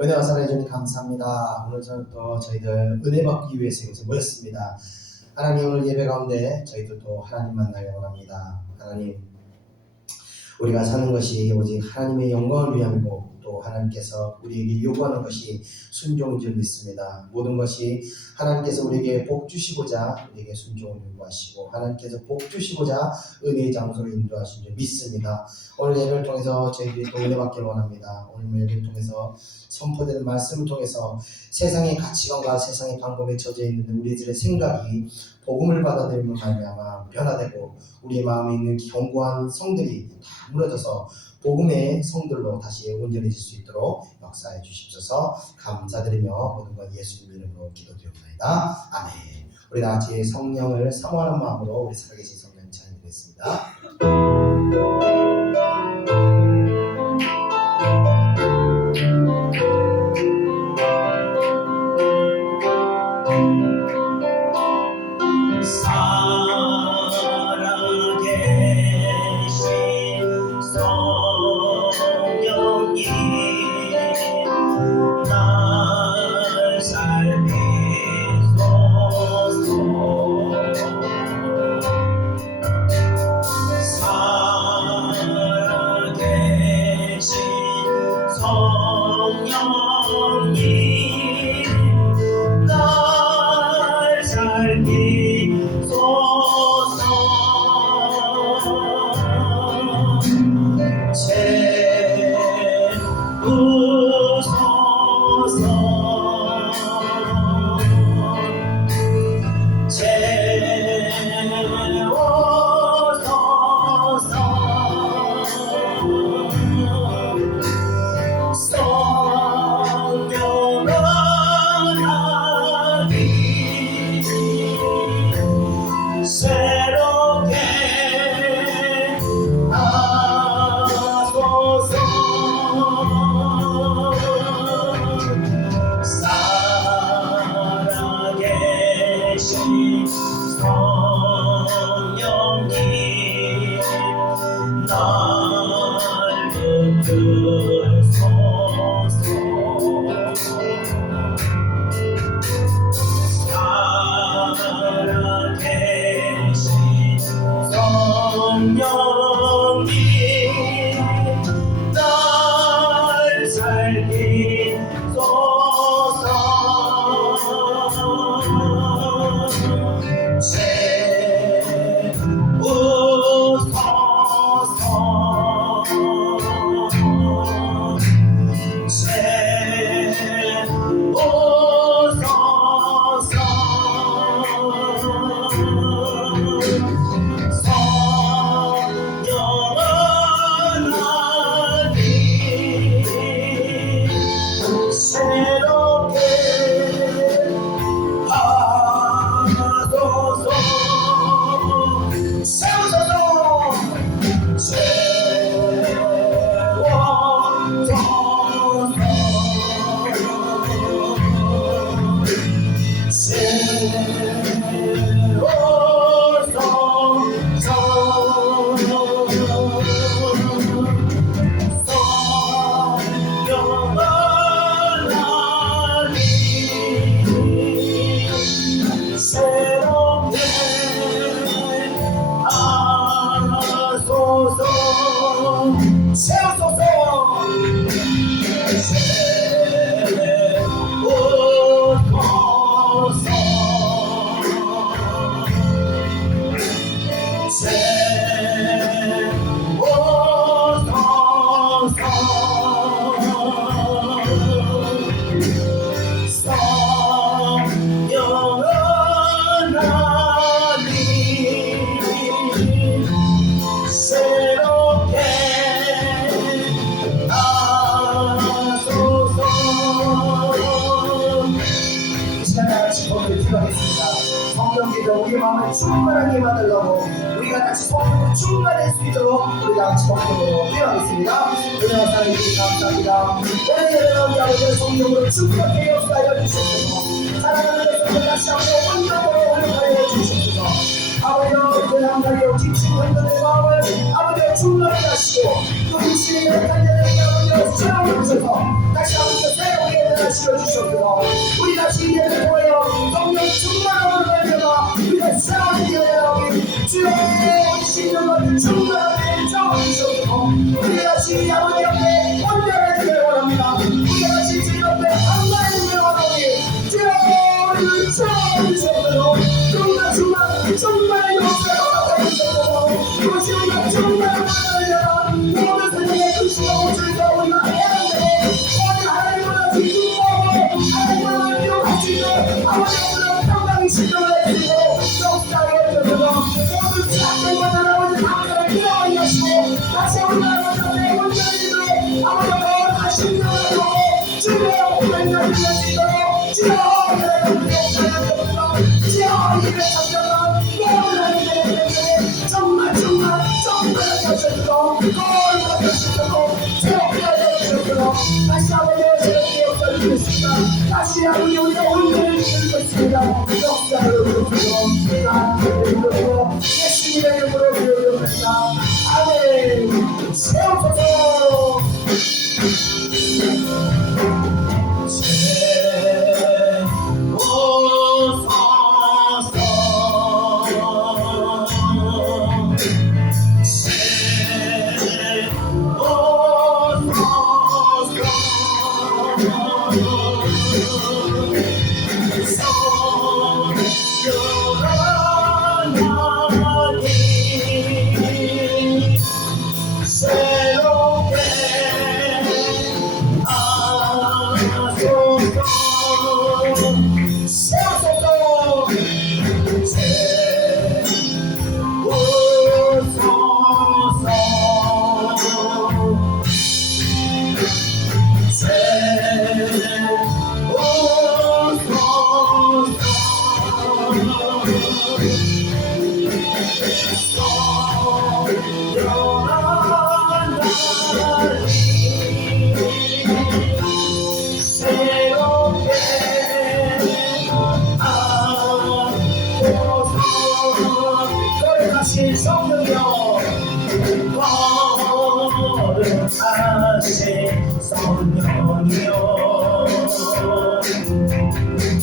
은혜와 사랑해 주님 감사합니다. 오늘 또 저희들 은혜 받기 위해서 이곳에 모였습니다. 하나님, 오늘 예배 가운데 저희들도 하나님 만나기 원합니다. 하나님, 우리가 사는 것이 오직 하나님의 영광을 위함이고 또 하나님께서 우리에게 요구하는 것이 순종인 줄 믿습니다. 모든 것이 하나님께서 우리에게 복 주시고자 우리에게 순종을 요구하시고 하나님께서 복 주시고자 은혜의 장소로 인도하신 줄 믿습니다. 오늘 예배를 통해서 저희들이 또 은혜 받기를 원합니다. 오늘 예배를 통해서 선포되는 말씀을 통해서 세상의 가치관과 세상의 방법에 젖어 있는 우리들의 생각이 복음을 받아들이는 말미암아 변화되고 우리의 마음에 있는 견고한 성들이 다 무너져서 복음의 성들로 다시 온전해질 수 있도록 역사해 주십소서. 감사드리며 모든 건 예수님 이름으로 기도드립니다. 아멘. 우리 다 같이 성령을 사모하는 마음으로 우리 살아계신 성령 찬양드리겠습니다. 우리 마음을 충만하게 만들려고 우리가 다시 성령으로 충만할 수 있도록 우리가 같이 성령으로 기도하겠습니다. 은혜와 사랑해 주셔서 감사합니다. 오늘 예배가 우리 아버지의 성령으로 충만하게 역사하여 주시옵소서. 사랑하는 백성들 다시 한번 온전하게 활용하여 주시옵소서. 아버지여 대한민국의 지치고 있는 내 마음을 아버지여 충만하게 하시고 또 미치는 간절하게 아버지여 사랑해 주셔서 다시 한번 새롭게 지어주셨고 우리가 지혜를 보여 성령 충만함을 발견하 우리가 세워지게 하여 주여 신령을 충만하게 채워주셨고 우리가 같이 아버지 앞에 온전해지길 원합니다. 우리가 같이 주님 앞에 감사해지길 원하오니 주여 우리를 채워주셨고 그러나 정말 역사가 되셨고 그것이 우리가 정말 원하느냐 모든 세상에 크시고 주님과 우리가 해야되고 오늘 하나님보다 기쁨하고 하나님보다 기록할 수 있는 아버지 앞으로 평강이 신령을 해주시고 역사를 해주셔서 모든 작은 아버지 감사를 기도하게 하시고 다시 우리가 아버지 앞에 온전해지도록 아버지 앞에 다시 신령을 하고 주님의 오랜날 빌려주시도록 주여 하나님의 역사를 해주시고 주여 이를 잡자마 모든 하나님의 정말 하셔주고 거울 받으시고 새롭게 하셔주고 다시 아버지의 새롭게 역사를 주셨습니다. 다시 아버지 우리가 온전히 주셨습니다. 역사를 주시고 나를 예수님의 이름으로 기도드립니다. 아멘. 세우소서. 성령이여 거룩하신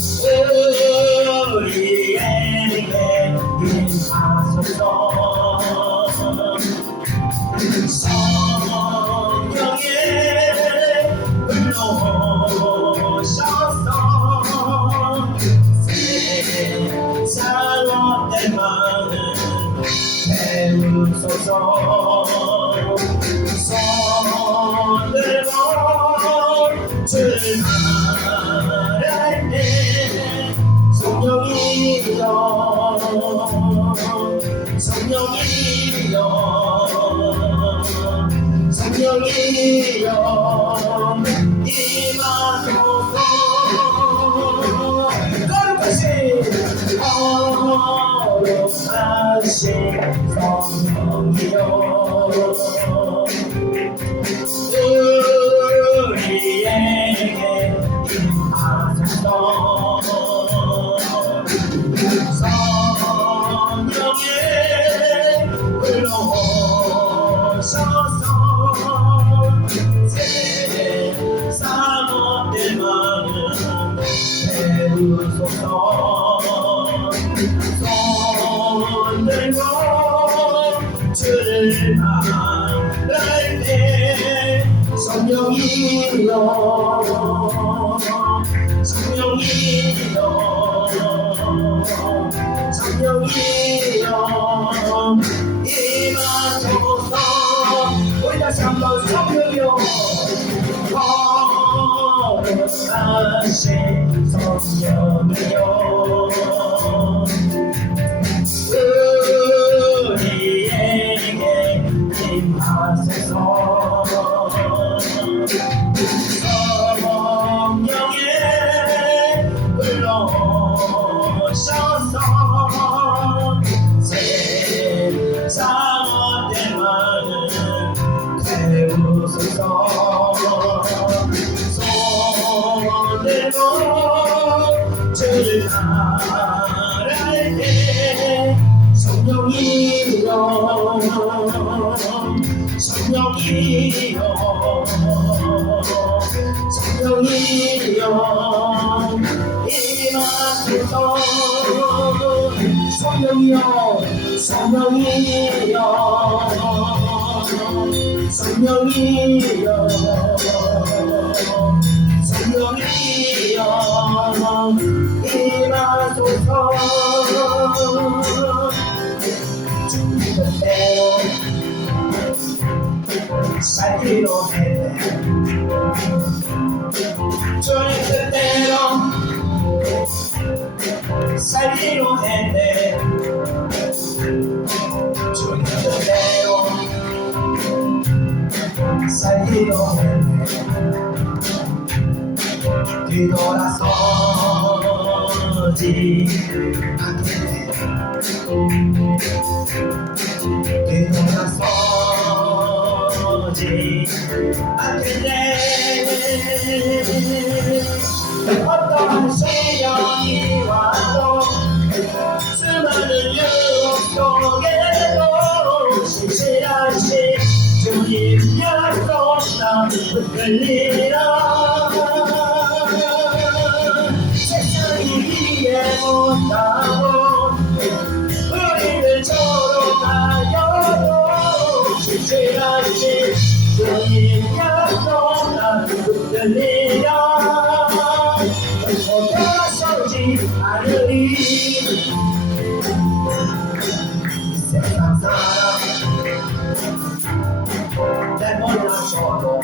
성령이여 우리에게 임하소서. 성령의 불러오셔서 세상 된 마음 배우소서. 손들고 출발할 때 성령이여 성령이여 성령이여 임하소서. 거룩하신 성령이여 우리에게 임하소서. 성령의 불러오셔서 세상 못된 마음 배우소서. 손들고 출발할 때 성령이여 성령이여 성령이여 임하소서. 우리 다시 한번 성령이여 거룩하신 성령이여 우리에게 임하소서. 성령의 불러오셔서 세상 못된 마음 배우소서. 손들고 출발할 때 성령이여 성령이여 성령이여 성령이여 임하소서 성령이여 성령이여 성령이여 성령이여 임하소서 주님 뜻대로 살기로 했네 주님 뜻대로 살기로 했네 주님 뜻대로 살기로 했네 뒤돌아서지 않겠네 뒤돌아서지 않겠네 어떠한 시련이 와도 수많은 유혹 속에도 신실하신 주님 약속 나 붙들리라 세상이 이해 못하고 우리를 조롱하여도 신실하신 주님 약속 나 붙들리라 돌아서지 않으리 세상 사람 날 몰라줘도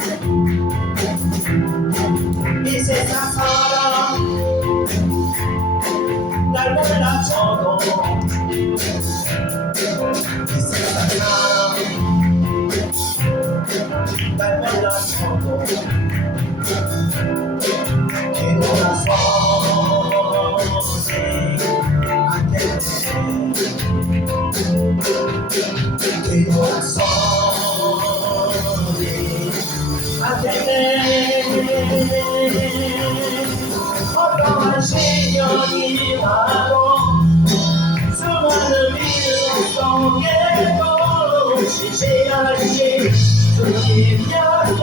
이 세상 사람 날 몰라줘도 이 세상 사람 날 몰라줘도 뒤돌아서지 않겠네 뒤돌아서지 않겠네 어떠한 시련이 와도 수많은 미움 속에도 신실하신 주님 약속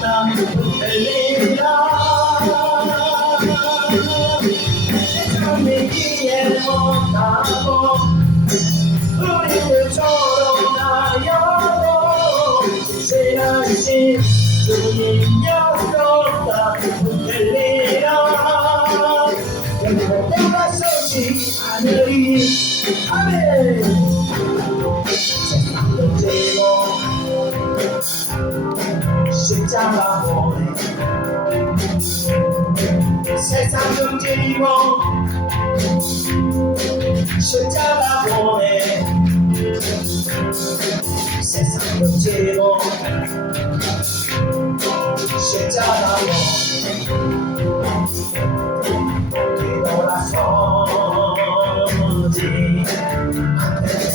나 붙들리라 세상이 이해 못하고 우리를 조롱하여도 신실하신 주님 약속 나 붙들리라 결코 돌아서지 않으리 아멘 세상도 지고 십자가 보내 세상도 지고 십자가 보내 세상도 지고 십자가 보내 뒤돌아서지 않겠네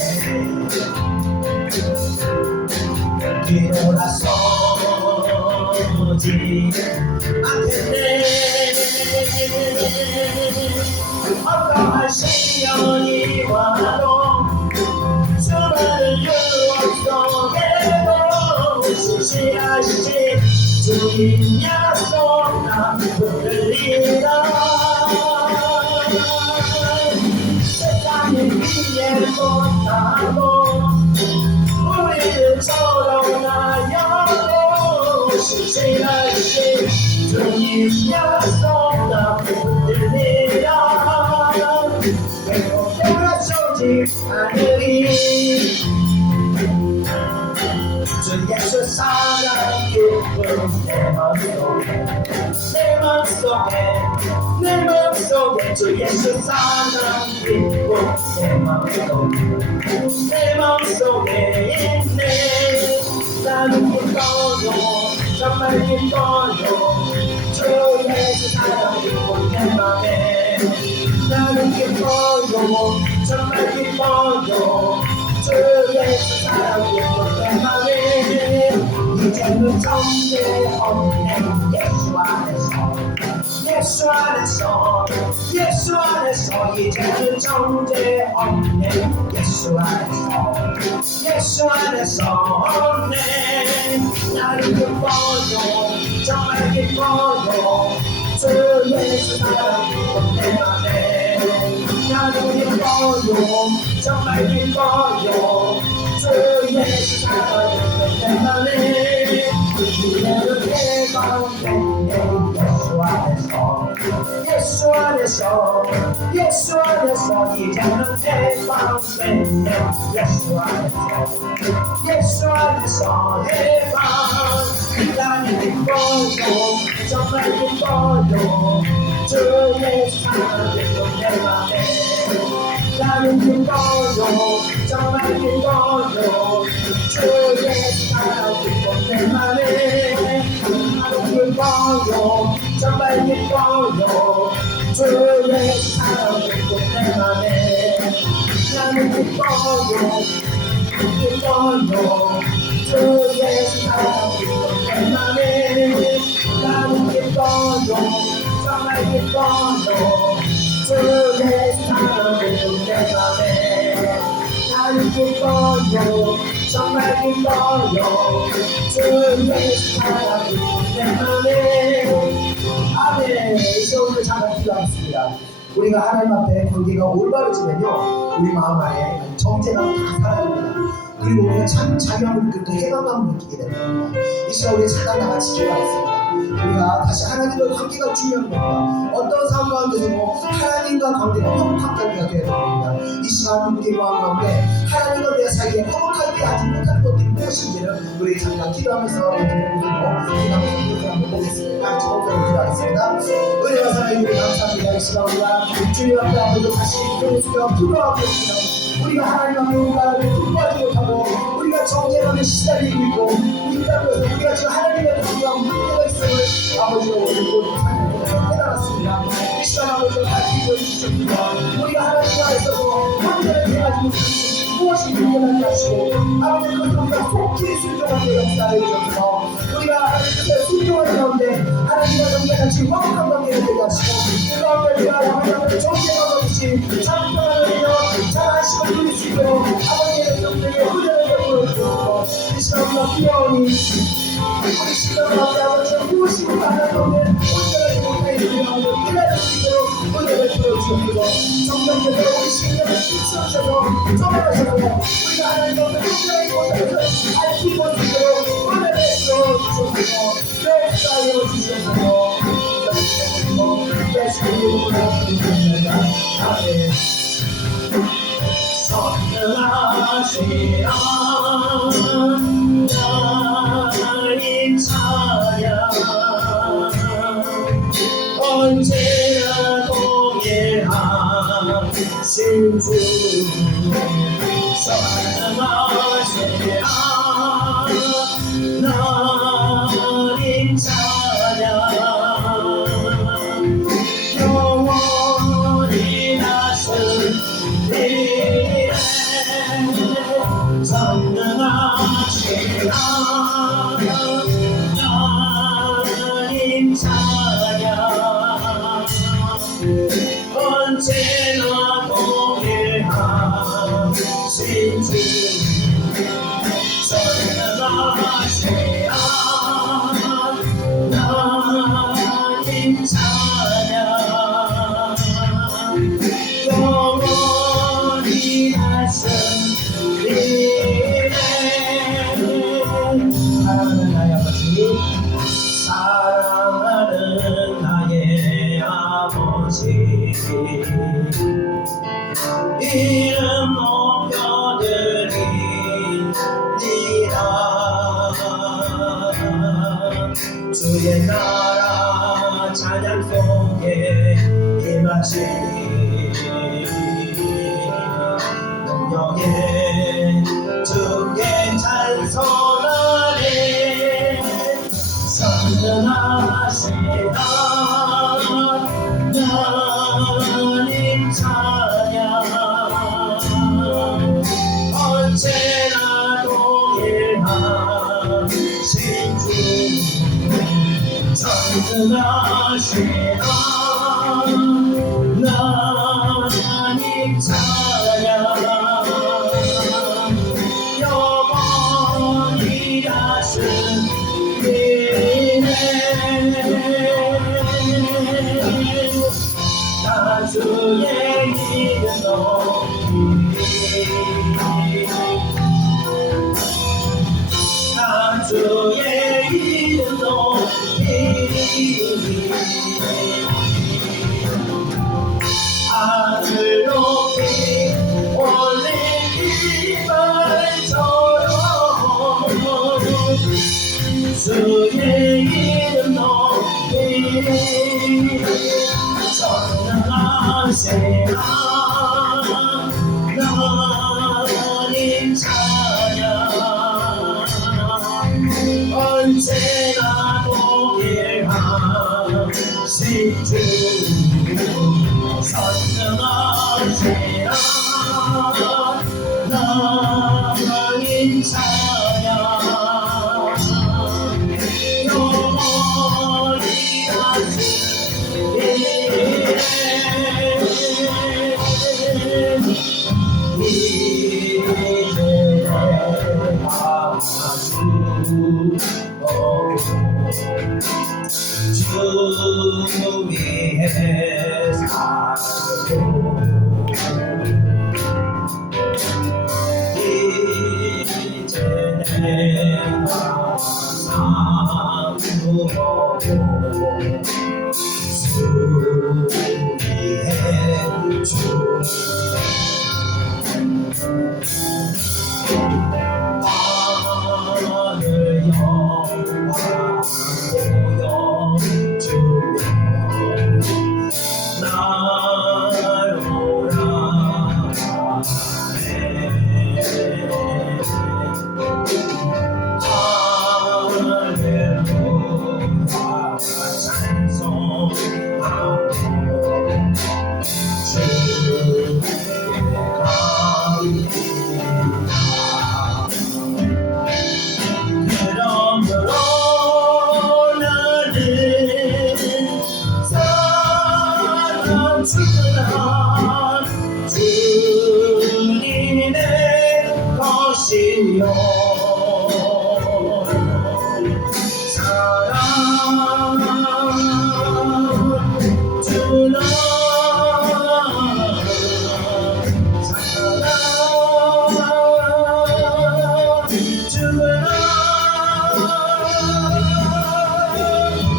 뒤돌아서지 않겠네 어떠한 시련이 와도 수많은 유혹 속에도 신실하신 주님 약속 나 붙들리라 세상이 이해 못하고 우리를 조롱하여도 신실하신 주님 약속 나 붙들리라 결코 돌아서지 않으리 주 예수 사랑 기쁨 내 맘속에 주 예수 사랑 기쁨 내 맘속에 있네 나는 기뻐요 정말 기뻐요 주 예수 사랑 기쁨 내 맘에 나는 기뻐요 정말 기뻐요 주 예수 사랑 기쁨 내 맘에 이제는 전대 없네 예수 안에서 예수 안에서 예수 안에서 안에서 이제는 정죄 없네. 예수 안에서 예수 안에서 네 나는 기뻐요 정말 기뻐요 주 예수 사랑으로 내 맘에 나는 기뻐요 정말 기뻐요 주 예수 사랑으로 내 맘에 이제는 내 가운데 예수 안에서 예수 안에서 예수 안에서 이제는 내 가운데 예수 안에서 예수 안에서 내 맘 나는 기뻐요 정말 기뻐요 주 예수 사랑으로 내 맘에 나는 기뻐요 정말 기뻐요 주 예수 사랑으로 내 맘에 나는 기뻐요 정말 기뻐요 주 예수 사랑으로 내 맘에 나는 기뻐요 기뻐요 주 예수 사랑으로 내 맘에 나는 기뻐요 정말 기뻐요 주 예수 사랑으로 내 맘에 나는 기뻐요 정말 기뻐요 주 예수 사랑으로 내 맘에 아멘. 이제 오늘 잠깐 기도하겠습니다. 우리가 하나님 앞에 관계가 올바르지면요 우리 마음 안에 정죄감 다 사라집니다. 그리고 우리가 참 자유함을 느끼고 해방감을 느끼게 됩니다. 이 시간 우리 잠깐 다 같이 기도하겠습니다. 우리가 다시 하나님과 관계가 중요한 겁니다. 어떤 상황 가운데서도 하나님과 관계가 화목한 관계가 되어야 됩니다. 이 시간 우리 마음 가운데 하나님과 내 사이에 화목하게 하지 못하는 것들이 무엇인지를 우리 잠깐 기도하면서 기도하면서 이렇게 한번 보겠습니다. 같이 목소리로 기도하겠습니다. 은혜와 사랑해 주님 감사합니다. 이 시간 우리가 주님 앞에 앞에도 다시 기도를 기도하고 있습니다. 우리가 하나님 앞에 온가를 통과하지 못하고 우리가 정죄감에 시달리고 있고 이 땅에서 우리가 지금 하나님의 통과한 문제가 있음을 아버지가 오늘도 깨달았습니다. 이 시간 아버지가 다시 기도해 주셨습니다. 우리가 하나님 안에서도 문제를 해가지 못하는 무엇이 문제가 하시고 아버지 그것을 우리가 속히 순종하게 역사해 주셔서 우리가 하나님께 순종하는 가운데 하나님과 정죄같이 화목한 관계를 되게 하시고 그 가운데 우리가 하나님의 정죄감 없이 참평하는 일 잘하시고 누릴 수 있도록 아버지의 성령의 훈련을 보여주셔서 이 시간 우리가 필요하니 우리 시간 가운데 아버지가 무엇이 하나님 가운데 온전하게 못하게 되는 깨달을 수 있도록 훈련을 보여주셔서 성령께서 우리 신령을 힘쓰셔서 정하셔서 우리가 하나님 가운데 온전하게 못하면서 알기 못하도록 훈련을 보여주셔서 역사하여 주셔서 아멘. 선하시라 나의 찬양 언제나 동일하신 주 선하시라 나의 찬양 영원히 다스리네 전능하시라 나님 찬양 언제나 동일하신 주 전능하시라 나님 찬양 영원히 다스리네 사랑하는 나의 아버지 사랑하는 나의 아버지 이름 높여드리니라 주의 나라 찬양 속에 임하시니 영영의 주께 찬송하네 선전하시라 나님 찬양 언제나 동일하신 주 선전하시라 나님 찬양 영원히 다스리네 나 주의 이름 높이 나 주의 이름 높이 하늘 높이 올린 깃발처럼 주의 이름 높이 전능하시라 하나님 찬양 언제나 동일하신 주 선능하시라 하나님 찬양 영원히 주 위에 살고 이제 내가 사무하고 주 위에 주 하늘 영광 보여주며 날 오라하네 할렐루야 찬송하고 주의 그러므로 나는 사랑 주나 주님의 것이요 사랑 주나 주님의 것이요 사랑 주나 사랑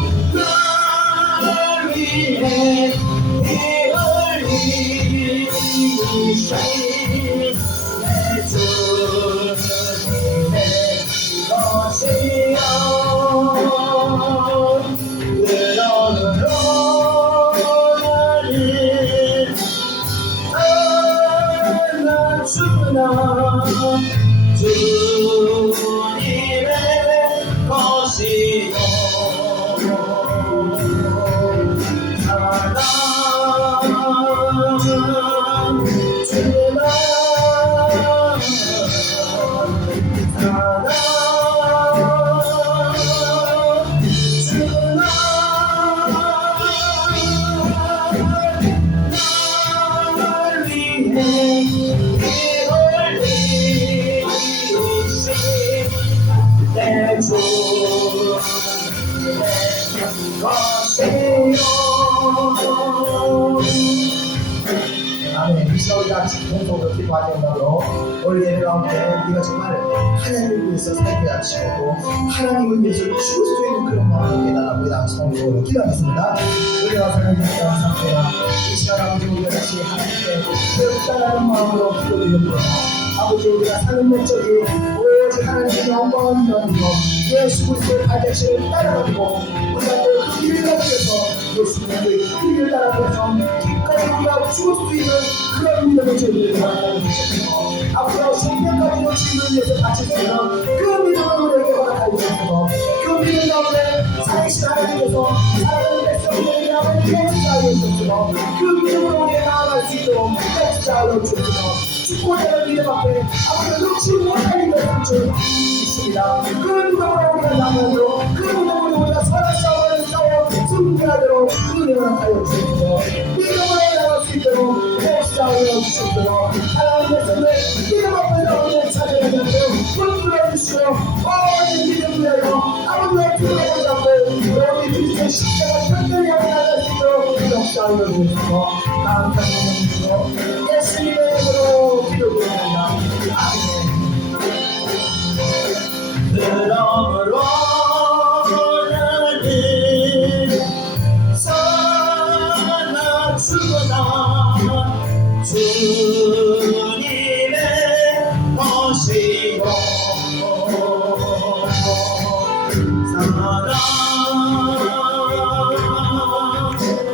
주나 날 위해 내 주, 내 것이요. 아멘. 이 시간 우리 같이 공통으로 기도하는 날로 오늘 예배 가운데 우리가 정말 하나님을 위해서 살게 하시고 하나님을 위해서 죽을 수 있는 그런 마음을 깨달아 우리 같이 성도로 기도하겠습니다. 우리가 하나님께 감사합니다. 이 시간 아버지 우리가 다시 하나님께 배웠다라는 마음으로 기도드립니다. 아버지 우리가 사는 목적이 오직 하나님의 영광을 누리고 예수 그리스도의 발자취를 따라가고 우리가 또 그 길을 가기 위해서 예수 그리스도의 길을 따라가면서 기꺼이 우리가 죽을 수 있는 그런 믿음을 저희들에게 허락하여 주시옵소서. 앞으로 생명까지도 주님을 위해서 바칠 수 있는 그 믿음을 우리에게 허락하여 주시옵소서. 그 믿음 가운데 살아계신 하나님께서 사랑하는 백성들에게 하나님께 역사하여 주시옵소서. 그 믿음으로 우리가 나아갈 수 있도록 역사하여 주시옵소서. 죽고자 하는 믿음 앞에 아무도 놓지 못할 것을 줄 있습니다. 그 믿음으로 우리가 나아가도록 그 믿음으로 우리가 선한 싸움을 싸워 승리하도록 은혜를 하여 주옵소서. 믿음으로 나아갈 수 있도록 역사하여 주시옵소서. 하나님의 손을 믿음 없는 자원을 찾아내는 불들어 주시고 모든 믿음 위하여 아버지와 두려워하지 않고 우리 그리스도의 십자가 편들이 향해 나갈 수 있도록 역사하여 주시옵소서. 감사합니다. 예수님의 이름으로 기도드립니다. 아멘. 그러므로 나는 사나 죽어나 주님의 것이고 사나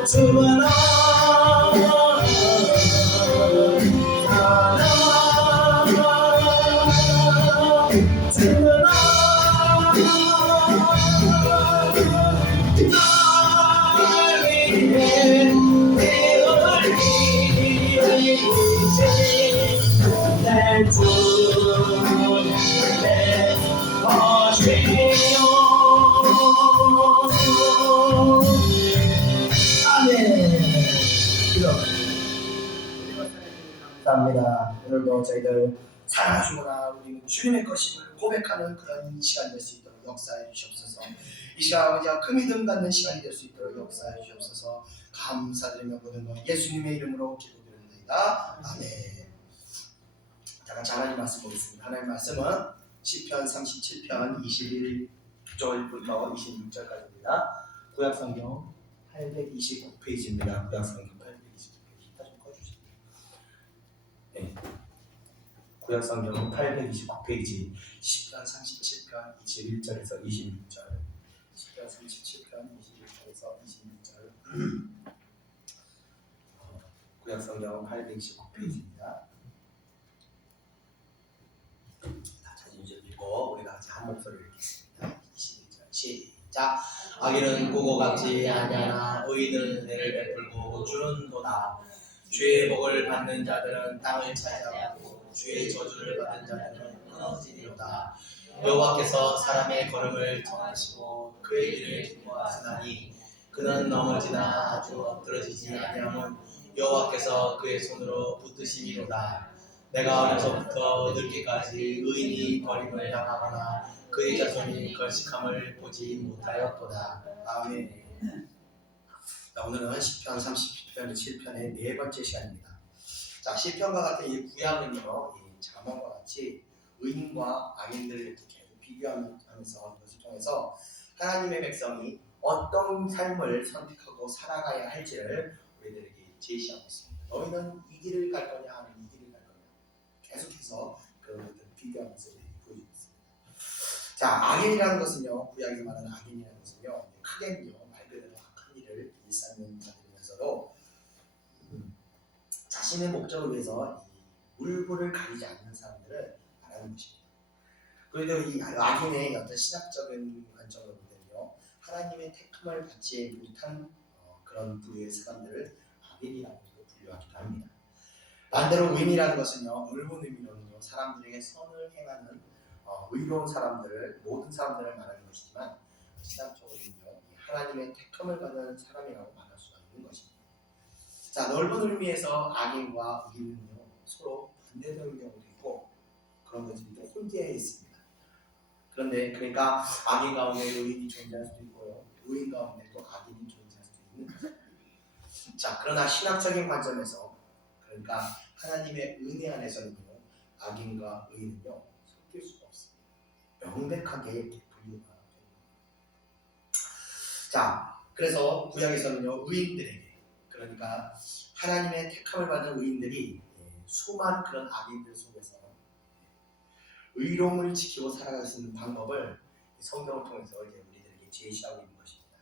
죽어나 감사합니다. 오늘도 저희들 살아주거나 우리는 주님의 것임을 고백하는 그런 시간 될 수 있도록 역사해 주시옵소서. 이 시간 아버지와 그 믿음 갖는 시간이 될 수 있도록 역사해 주시옵소서. 감사드리며 모든 것 예수님의 이름으로 기도드립니다. 아멘. 자, 같이 하나님 말씀 보겠습니다. 하나님 말씀은 시편 37편 21절부터 26절까지입니다. 구약성경 829페이지입니다. 구약성경 829페이지. 좀 꺼주세요. 네. 구약성경 829페이지 시편 37편 21절에서 26절 시편 37편 21절에서 26절 구약성경 829페이지입니다. 다 찾은 줄 읽고 우리 같이 한 목소리를 읽겠습니다. 21절 시작. 악인은 꾸고 갚지 아니하나 의인은 은혜를 베풀고 주는도다. 주의 복을 받는 자들은 땅을 차지하고 주의 저주를 받은 자들은 끊어지리로다. 여호와께서 사람의 걸음을 정하시고 그의 길을 기뻐하시나니 그는 넘어지나 아주 엎드러지지 아니함은 여호와께서 그의 손으로 붙드심이로다. 내가 어려서부터 늙기까지 의인이 버림을 당하거나 그의 자손이 걸식함을 보지 못하였도다. 아멘. 오늘은 시편 37편 7편의 네 번째 시간입니다. 자, 시편과 같은 이 구약은요, 이 자문과 같이 의인과 악인들을 이렇게 계속 비교하면서 이것을 통해서 하나님의 백성이 어떤 삶을 선택하고 살아가야 할지를 우리들에게 제시하고 있습니다. 너희는 이 길을 갈 거냐, 아니면 이 길을 갈 거냐, 계속해서 그런 것들을 비교하면서 보여주고 있습니다. 자, 악인이라는 것은요, 구약에서 말하는 악인이라는 것은요, 크게는요, 말 그대로 악한 일을 일삼는 자들이면서도 자신의 목적을 위해서 이 물불을 가리지 않는 사람들을 말하는 것입니다. 그런데 이 악인의 어떤 신학적인 관점으로 보면요, 하나님의 택함을 받지 못한 그런 부류의 사람들을 악인이라고 분류하기도 합니다. 반대로 의인이라는 것은요, 넓은 의미로는요, 사람들에게 선을 행하는 의로운 사람들을, 모든 사람들을 말하는 것이지만 신학적으로는요, 하나님의 택함을 받는 사람이라고 말할 수가 있는 것입니다. 자, 넓은 의미에서 악인과 의인은요, 서로 반대되는 경우도 있고 그런 것들이 또 혼재해 있습니다. 그런데 그러니까 악인 가운데 의인이 존재할 수도 있고요, 의인 가운데 또 악인이 존재할 수도 있는 것입니다. 자, 그러나 신학적인 관점에서, 그러니까 하나님의 은혜 안에서는요, 악인과 의인은요 섞일 수가 없습니다. 명백하게 분류가 됩니다. 자, 그래서 구약에서는요, 의인들에게, 그러니까 하나님의 택함을 받은 의인들이 수많은 그런 악인들 속에서 의로움을 지키고 살아갈 수 있는 방법을 성경을 통해서 이제 우리들에게 제시하고 있는 것입니다.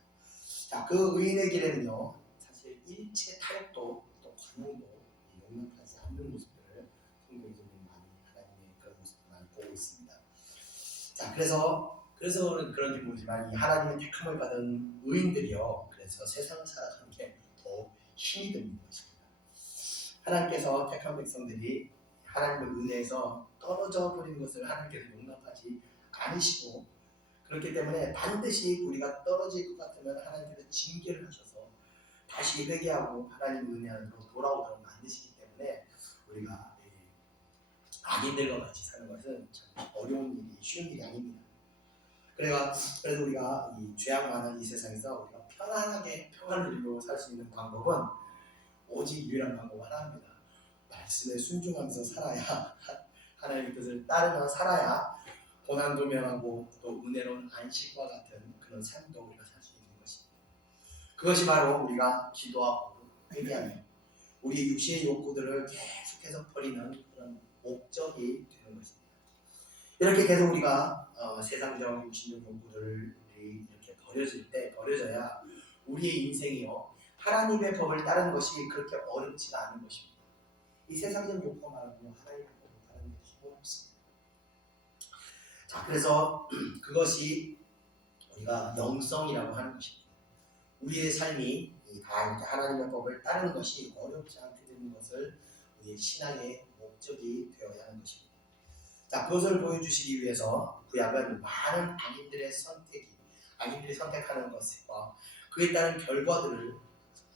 자, 그 의인의 길에는요, 사실 일체 타협도 또 관용도 용납하지 않는 모습들을 성경에서 많이, 하나님의 그런 모습을 많이 보고 있습니다. 자, 그래서 그런지 모르지만 이 하나님의 택함을 받은 의인들이요, 그래서 세상을 살아가는 게 더 힘이 드는 것입니다. 하나님께서 택한 백성들이 하나님의 은혜에서 떨어져 버린 것을 하나님께서 용납하지 않으시고, 그렇기 때문에 반드시 우리가 떨어질 것 같으면 하나님께서 징계를 하셔서 다시 다시 회개하고 하나님 은혜 안으로 돌아오도록 만드시기 때문에 우리가 악인들과 같이 사는 것은 참 어려운 일이 쉬운 일이 아닙니다. 그래서 우리가 이 죄악 많은 이 세상에서 우리가 편안하게 평안을 누리고 살 수 있는 방법은 오직 유일한 방법 하나입니다. 말씀에 순종하면서 살아야 하나님의 뜻을 따르며 살아야 고난도 면하고 또 은혜로운 안식과 같은 그런 삶도 우리가 살 수 있는 것입니다. 그것이 바로 우리가 기도하고 회개하며 우리 육신의 욕구들을 계속해서 버리는 그런 목적이 되는 것입니다. 이렇게 계속 우리가 세상적 육신적 욕구들을 이렇게 버려져야 우리의 인생이요 하나님의 법을 따르는 것이 그렇게 어렵지가 않은 것입니다. 이 세상적 욕구 말고 하나님의 법을 따르는 것이 어렵습니다. 자, 그래서 그것이 우리가 영성이라고 하는 것입니다. 우리의 삶이 다 이렇게 하나님의 법을 따르는 것이 어렵지 않게 되는 것을 우리의 신앙의 목적이 되어야 하는 것입니다. 자, 그것을 보여주시기 위해서 구약은 많은 악인들이 선택하는 것과 그에 따른 결과들을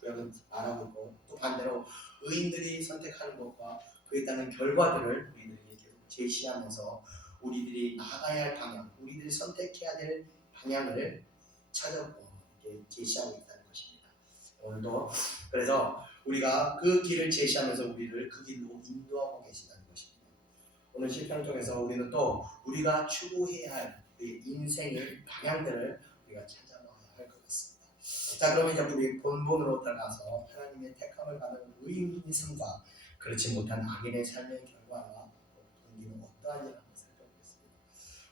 구약은 말하고 있고, 또 반대로 의인들이 선택하는 것과 그에 따른 결과들을 우리들에게 계속 제시하면서 우리들이 나아가야 할 방향, 우리들이 선택해야 될 방향을 찾아보고 이렇게 제시하고 있다는 것입니다. 오늘도 그래서 우리가 그 길을 제시하면서 우리를 그 길로 인도하고 계신다는 것입니다. 오늘 시편 통해서 우리는 또 우리가 추구해야 할 인생의 방향들을 우리가 찾아봐야 할 것 같습니다. 자, 그러면 이제 우리 본문으로 들어가서 하나님의 택함을 받은 의인의 삶과 그렇지 못한 악인의 삶의 결과와 동기는 어떠한지 한번 살펴보겠습니다.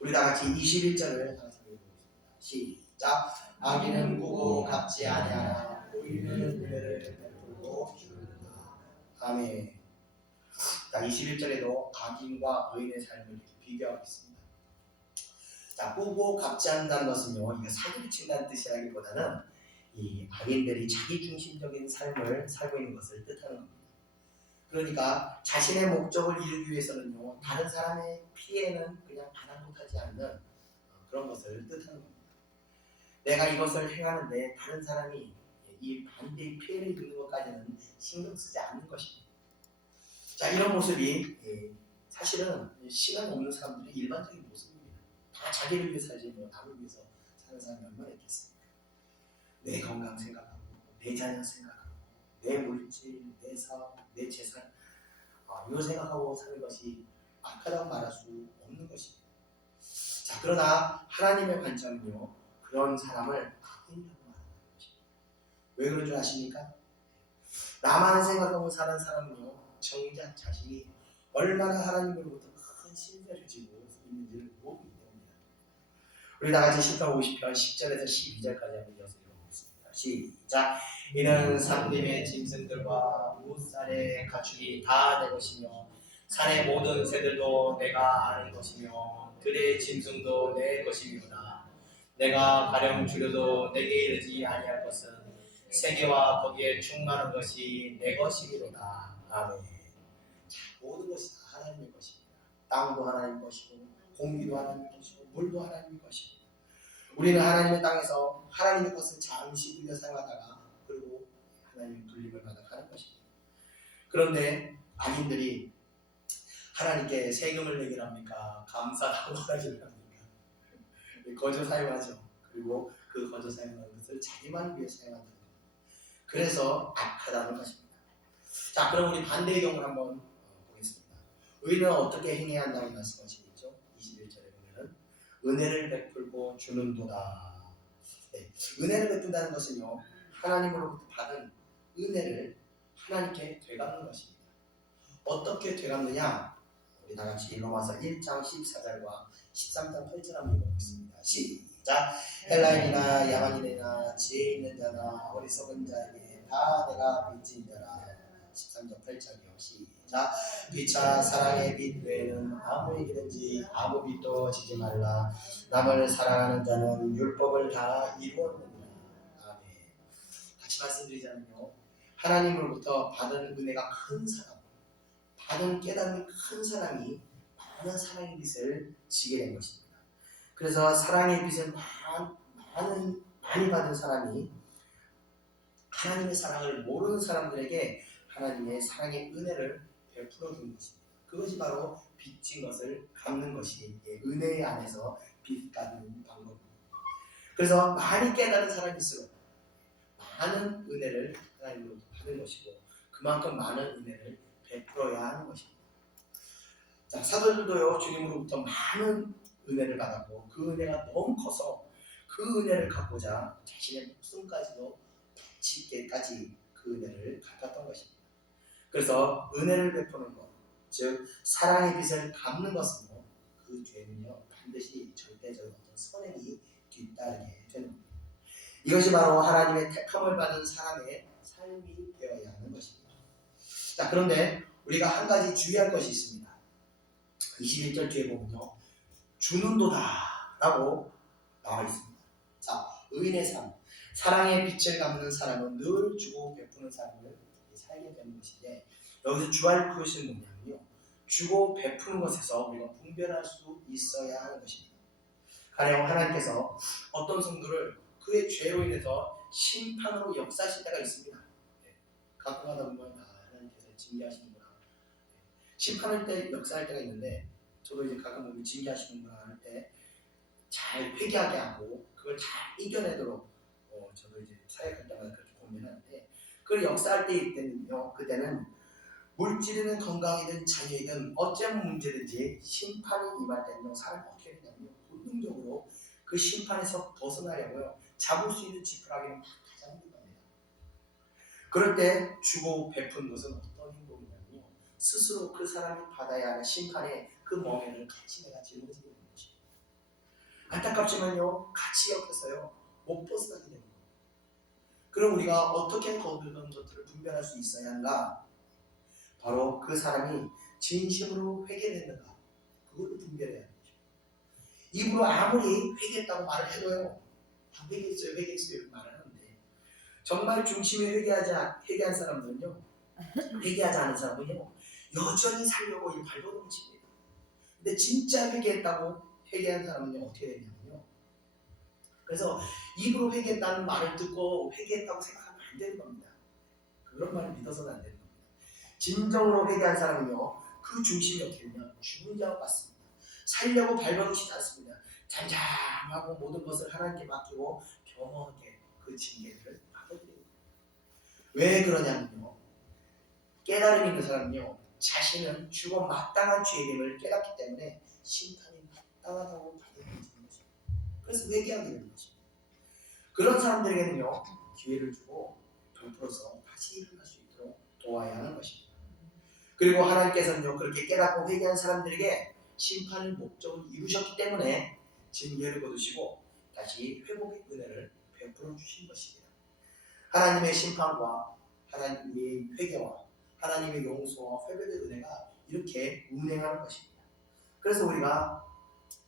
우리 다 같이 21절을 다 살펴보겠습니다. 시작. 악인은 꾸고 갚지 아니하나 의인은 은혜를 베풀고 주는다. 아멘. 자, 21절에도 악인과 의인의 삶을 이렇게 비교하고 있습니다. 자, 꾸고 갚지 않는다는 것은요, 이게 사기를 친다는 뜻이라기보다는 이 악인들이 자기중심적인 삶을 살고 있는 것을 뜻하는 겁니다. 그러니까 자신의 목적을 이루기 위해서는요, 다른 사람의 피해는 그냥 아랑곳하지 않는 그런 것을 뜻하는 겁니다. 내가 이것을 행하는데 다른 사람이 이 반대의 피해를 입는 것까지는 신경 쓰지 않는 것입니다. 자, 이런 모습이 사실은 신앙 없는 사람들의 일반적인 모습입니다. 다 자기를 위해 살지 뭐 남을 위해서 사는 사람이 얼마나 있겠습니까? 내 건강 생각하고, 내 자녀 생각하고, 내 물질, 내 사업, 내 재산 이거 생각하고 사는 것이 악하다고 말할 수 없는 것입니다. 자, 그러나 하나님의 관점은요, 그런 사람을 악인이라고 말하는 것입니다. 왜 그런 줄 아십니까? 나만 생각하고 사는 사람은요, 정작 자신이 얼마나 하나님으로부터 큰 신뢰를 지고 있는지를 모르기 때문입니다. 우리 다 같이 시편 50편 10절에서 12절까지 한번 이어서 읽어보겠습니다. 시작. 이는 산림의 짐승들과 무쌀의 가축이 다 내 것이며 산의 모든 새들도 내가 아는 것이며 들의 짐승도 내 것이미로다. 내가 가령 줄여도 내게 이르지 아니할 것은 세계와 거기에 충만한 것이 내 것이미로다. 아멘. 자, 모든 것이 다 하나님의 것입니다. 땅도 하나님의 것이고 공기도 하나님의 것이고 물도 하나님의 것이고 우리는 하나님의 땅에서 하나님의 것을 잠시 빌려 사용하다가 그리고 하나님의 불림을 받아가는 것입니다. 그런데 악인들이 하나님께 세금을 내기를 합니까? 감사하고 하기를 합니까? 거저 사용하죠. 그리고 그 거저 사용하는 것을 자기만 위해 사용한다는 겁니다. 그래서 악하다는 것입니다. 자, 그럼 우리 반대의 경우를 한번 보겠습니다. 의인은 어떻게 행해야 한다고 말씀하시겠죠? 21절에 보면은 은혜를 베풀고 주는도다. 네, 은혜를 베푼다는 것은요, 하나님으로부터 받은 은혜를 하나님께 되갚는 것입니다. 어떻게 되갚느냐? 우리 다 같이 로마서 1장 14절과 13장 8절 한번 읽어보겠습니다. 시작. 헬라인이나 야만인이나 지혜 있는 자나 어리석은 자에게 다 내가 빚진 자라. 13절 8절이요. 시작. 피차 사랑의 빚 외에는 아무에게든지 아무 빚도 지지 말라. 남을 사랑하는 자는 율법을 다 이루었느니라. 아멘. 다시 말씀드리자면요, 하나님으로부터 받은 은혜가 큰 사람, 받은 깨달음이 큰 사람이 많은 사랑의 빚을 지게 된 것입니다. 그래서 사랑의 빚을 많이 받은 사람이 하나님의 사랑을 모르는 사람들에게 하나님의 사랑의 은혜를 베풀어 준 것입니다. 그것이 바로 빚진 것을 갚는 것이 은혜 안에서 빚 갚는 방법입니다. 그래서 많이 깨달은 사람일수록 많은 은혜를 하나님으로부터 받는 것이고 그만큼 많은 은혜를 베풀어야 하는 것입니다. 자, 사도들도요 주님으로부터 많은 은혜를 받았고 그 은혜가 너무 커서 그 은혜를 갚고자 자신의 목숨까지도 바치게까지 그 은혜를 갚았던 것입니다. 그래서 은혜를 베푸는 것, 즉 사랑의 빚을 갚는 것은요 그 죄는요 반드시 절대적인 어떤 선행이 뒤따르게 되는 겁니다. 이것이 바로 하나님의 택함을 받은 사람의 삶이 되어야 하는 것입니다. 자, 그런데 우리가 한 가지 주의할 것이 있습니다. 21절 뒤에 보면요 주는도다 라고 나와 있습니다. 자, 의인의 삶, 사랑의 빛을 갚는 사람은 늘 주고 베푸는 삶을 살게 되는 것인데 여기서 주할 그것은 뭐냐면요 주고 베푸는 것에서 우리가 분별할 수 있어야 하는 것입니다. 가령 하나님께서 어떤 성도를 그의 죄로 인해서 심판으로 역사하실 때가 있습니다. 가끔 하다 보면 하나님께서 징계하시는구나, 심판할 때 역사할 때가 있는데 저도 이제 가끔 보면 징계하시는구나 할 때 잘 회개하게 하고 그걸 잘 이겨내도록 저도 이제 사역할 때마다 그렇게 고민하는데 그걸 역사할 때는요 그때는 물질이든 건강이든 자녀이든 어떤 문제든지 심판이 임할 때는요 사람이 어떻게 되냐면요 본능적으로 그 심판에서 벗어나려고요 잡을 수 있는 지푸라기는 막 잡는 겁니다. 그럴 때 주고 베푼 것은 어떤 행동이냐면요 스스로 그 사람이 받아야 하는 심판의 그 멍에를 같이 내가 짊어지게 되는 것입니다. 안타깝지만요 같이 엮여서요 못 벗어나게 되는 겁니다. 그럼 우리가 어떻게 거두는 것들을 분별할 수 있어야 한가? 바로 그 사람이 진심으로 회개했는가 그것을 분별해야 하는 것입니다. 입으로 아무리 회개했다고 말을 해도요 회개했어요 이렇게 말을 하는데 정말 중심에 회개한 사람들은요 회개하지 않은 사람은요 여전히 살려고 이 발버둥을 칩니다. 근데 진짜 회개했다고 회개한 사람은요 어떻게 되냐면요 그래서 입으로 회개했다는 말을 듣고 회개했다고 생각하면 안 되는 겁니다. 그런 말을 믿어서는 안 되는 겁니다. 진정으로 회개한 사람은요 그 중심이 어떻게 되냐 죽은 자와 같습니다. 살려고 발버둥치지 않습니다. 잠잠하고 모든 것을 하나님께 맡기고 겸허하게 그 징계를 받아들입니다. 왜 그러냐면요 깨달음 있는 사람은요 자신은 죽어 마땅한 죄임을 깨닫기 때문에 심판이 마땅하다고 받아들이는 것입니다. 그래서 회개하게 되는 것입니다. 그런 사람들에게는요 기회를 주고 베풀어서 다시 일어날 수 있도록 도와야 하는 것입니다. 그리고 하나님께서는요 그렇게 깨닫고 회개한 사람들에게 심판을 목적으로 이루셨기 때문에 징계를 거두시고 다시 회복의 은혜를 베풀어 주신 것입니다. 하나님의 심판과 하나님의 회개와 하나님의 용서와 회복의 은혜가 이렇게 운행하는 것입니다. 그래서 우리가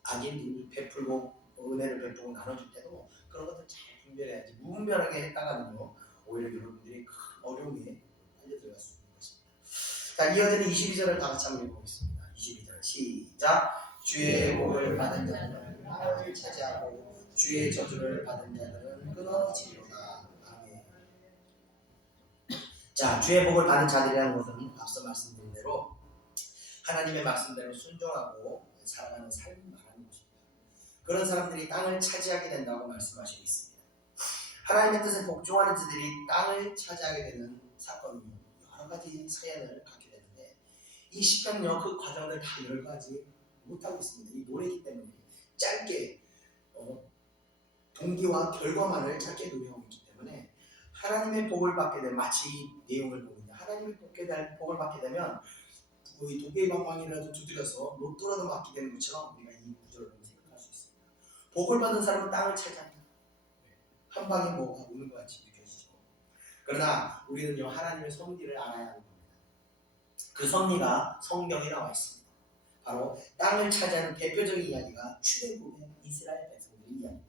악인들을 베풀고 은혜를 베풀고 나눠줄 때도 그런 것들 잘 분별해야지 무분별하게 했다가는요 오히려 여러분들이 큰 어려움에 빨려 들어갈 수 있는 것입니다. 자, 이어지는 22절을 다 같이 한번 읽어보겠습니다. 22절 시작. 주의 복을 받은 자는 나라를 차지하고 주의 저주를 받은 자들은 끊어지리로다. 아멘. 자, 주의 복을 받은 자들이라는 것은 앞서 말씀드린 대로 하나님의 말씀대로 순종하고 살아가는 삶을 말하는 것입니다. 그런 사람들이 땅을 차지하게 된다고 말씀하시고 있습니다. 하나님의 뜻에 복종하는 자들이 땅을 차지하게 되는 사건은요 여러 가지 사연을 갖게 되는데 이 시편은요 그 과정을 다 여러 가지 못하고 있습니다. 이 노래이기 때문에 짧게 동기와 결과만을 짧게 노래하고 있기 때문에 하나님의 복을 받게 되면 마치 이 내용을 보는데 하나님의 복을 받게 되면 이 도깨비방망이라도 두드려서 로또라도 맞게 되는 것처럼 우리가 이 구절을 생각할 수 있습니다. 복을 받은 사람은 땅을 차지합니다. 한 방에 뭐가 오는 것 같이 느껴지죠. 그러나 우리는요 하나님의 섭리를 알아야 하는 겁니다. 그 섭리가 성경에 나와 있습니다. 바로 땅을 차지하는 대표적인 이야기가 출애굽의 이스라엘 백성들의 이야기입니다.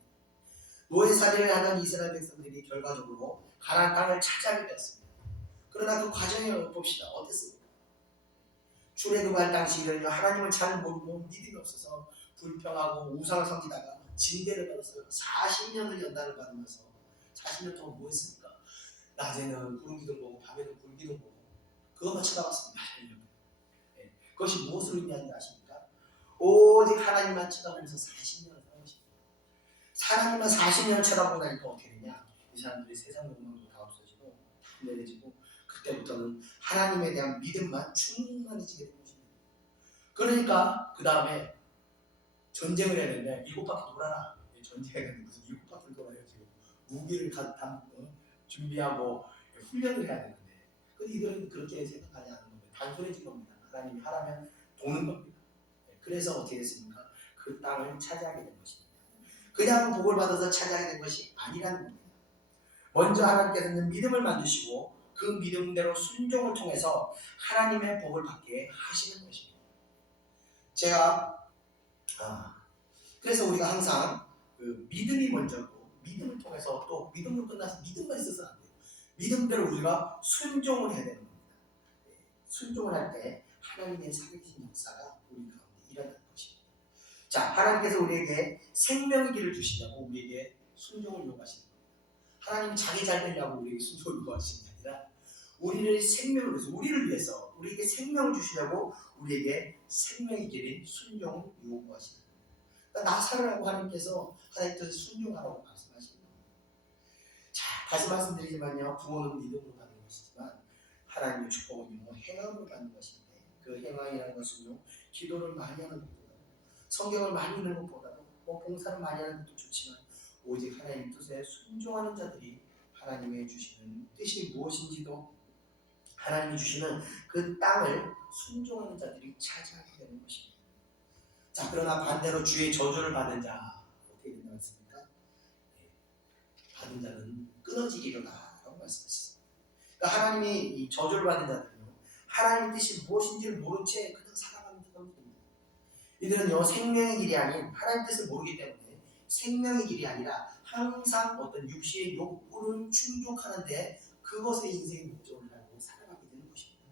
노예살이를 하던 이스라엘 백성들이 결과적으로 가나안 땅을 차지하게 되었습니다. 그러나 그 과정을 봅시다. 어땠습니까? 출애굽할 당시에는요 하나님을 잘 모르고 믿음이 없어서 불평하고 우상을 섬기다가 징계를 받았어요. 40년을 연단을 받으면서 40년 동안 뭐 했습니까? 낮에는 구름 기둥 보고 밤에는 불 기둥 보고 그것만 쳐다봤습니다. 예. 그것이 무엇으로 인하는지 아십니까? 오직 하나님만 쳐다보면서 40년을 산 것입니다. 하나님만 40년을 쳐다보고 나니까 어떻게 되냐? 이 사람들이 세상 욕망도 다 없어지고 다 내려지고 그때부터는 하나님에 대한 믿음만 충만해지게 된 것입니다. 그러니까 그 다음에 전쟁을 해야 되는데 7바퀴 돌아라. 전쟁을 하는데 무슨 7바퀴를 돌아요 지금. 무기를 준비하고 훈련을 해야 되는데 근데 이들은 그렇게 생각하지 않는 겁니다. 단순해진 겁니다. 하나님이 하라면 도는 겁니다. 그래서 어떻게 됐습니까? 그 땅을 차지하게 된 것입니다. 그냥 복을 받아서 차지하게 된 것이 아니라는 겁니다. 먼저 하나님께서는 믿음을 만드시고 그 믿음대로 순종을 통해서 하나님의 복을 받게 하시는 것입니다. 제가 그래서 우리가 항상 그 믿음이 먼저고 믿음을 통해서 또 믿음으로 끝나서 믿음만 있어서는 안 돼요. 믿음대로 우리가 순종을 해야 되는 겁니다. 순종을 할 때 하나님의 살아계신 역사가 우리 가운데 일어나는 것입니다. 자, 하나님께서 우리에게 생명의 길을 주시냐고 우리에게 순종을 요구하시는 겁니다. 하나님이 자기 잘 되냐고 우리에게 순종을 요구하시는 게 아니라 우리를 생명을 위해서, 우리를 위해서 우리에게 생명을 주시려고 우리에게 생명의 길인 순종을 요구하시는 겁니다. 그러니까 나 살으라고 하나님께서 하나님 뜻에 순종하라고 말씀하시는 겁니다. 자, 다시 말씀드리지만요, 부모는 믿음으로 받는 것이지만 하나님의 축복은요 행함으로 받는 것인데 그 행함이라는 것은요 기도를 많이 하는 것보다도 성경을 많이 읽는 것보다도 봉사를 많이 하는 것도 좋지만 오직 하나님 뜻에 순종하는 자들이 하나님의 주시는 뜻이 무엇인지도 하나님이 주시는 그 땅을 순종하는 자들이 차지하게 되는 것입니다. 자, 그러나 반대로 주의 저주를 받은 자 어떻게 된다고 했습니까? 받은 자는 끊어지리로다 라고 말씀하셨습니다. 그러니까 하나님이 이 저주를 받은 자들은요 하나님의 뜻이 무엇인지를 모른 채 그냥 살아가는 사람들입니다. 이들은요 생명의 길이 아닌 하나님의 뜻을 모르기 때문에 생명의 길이 아니라 항상 어떤 육시의 욕구를 충족하는데 그것에 인생의 목적을 달고 살아가게 되는 것입니다.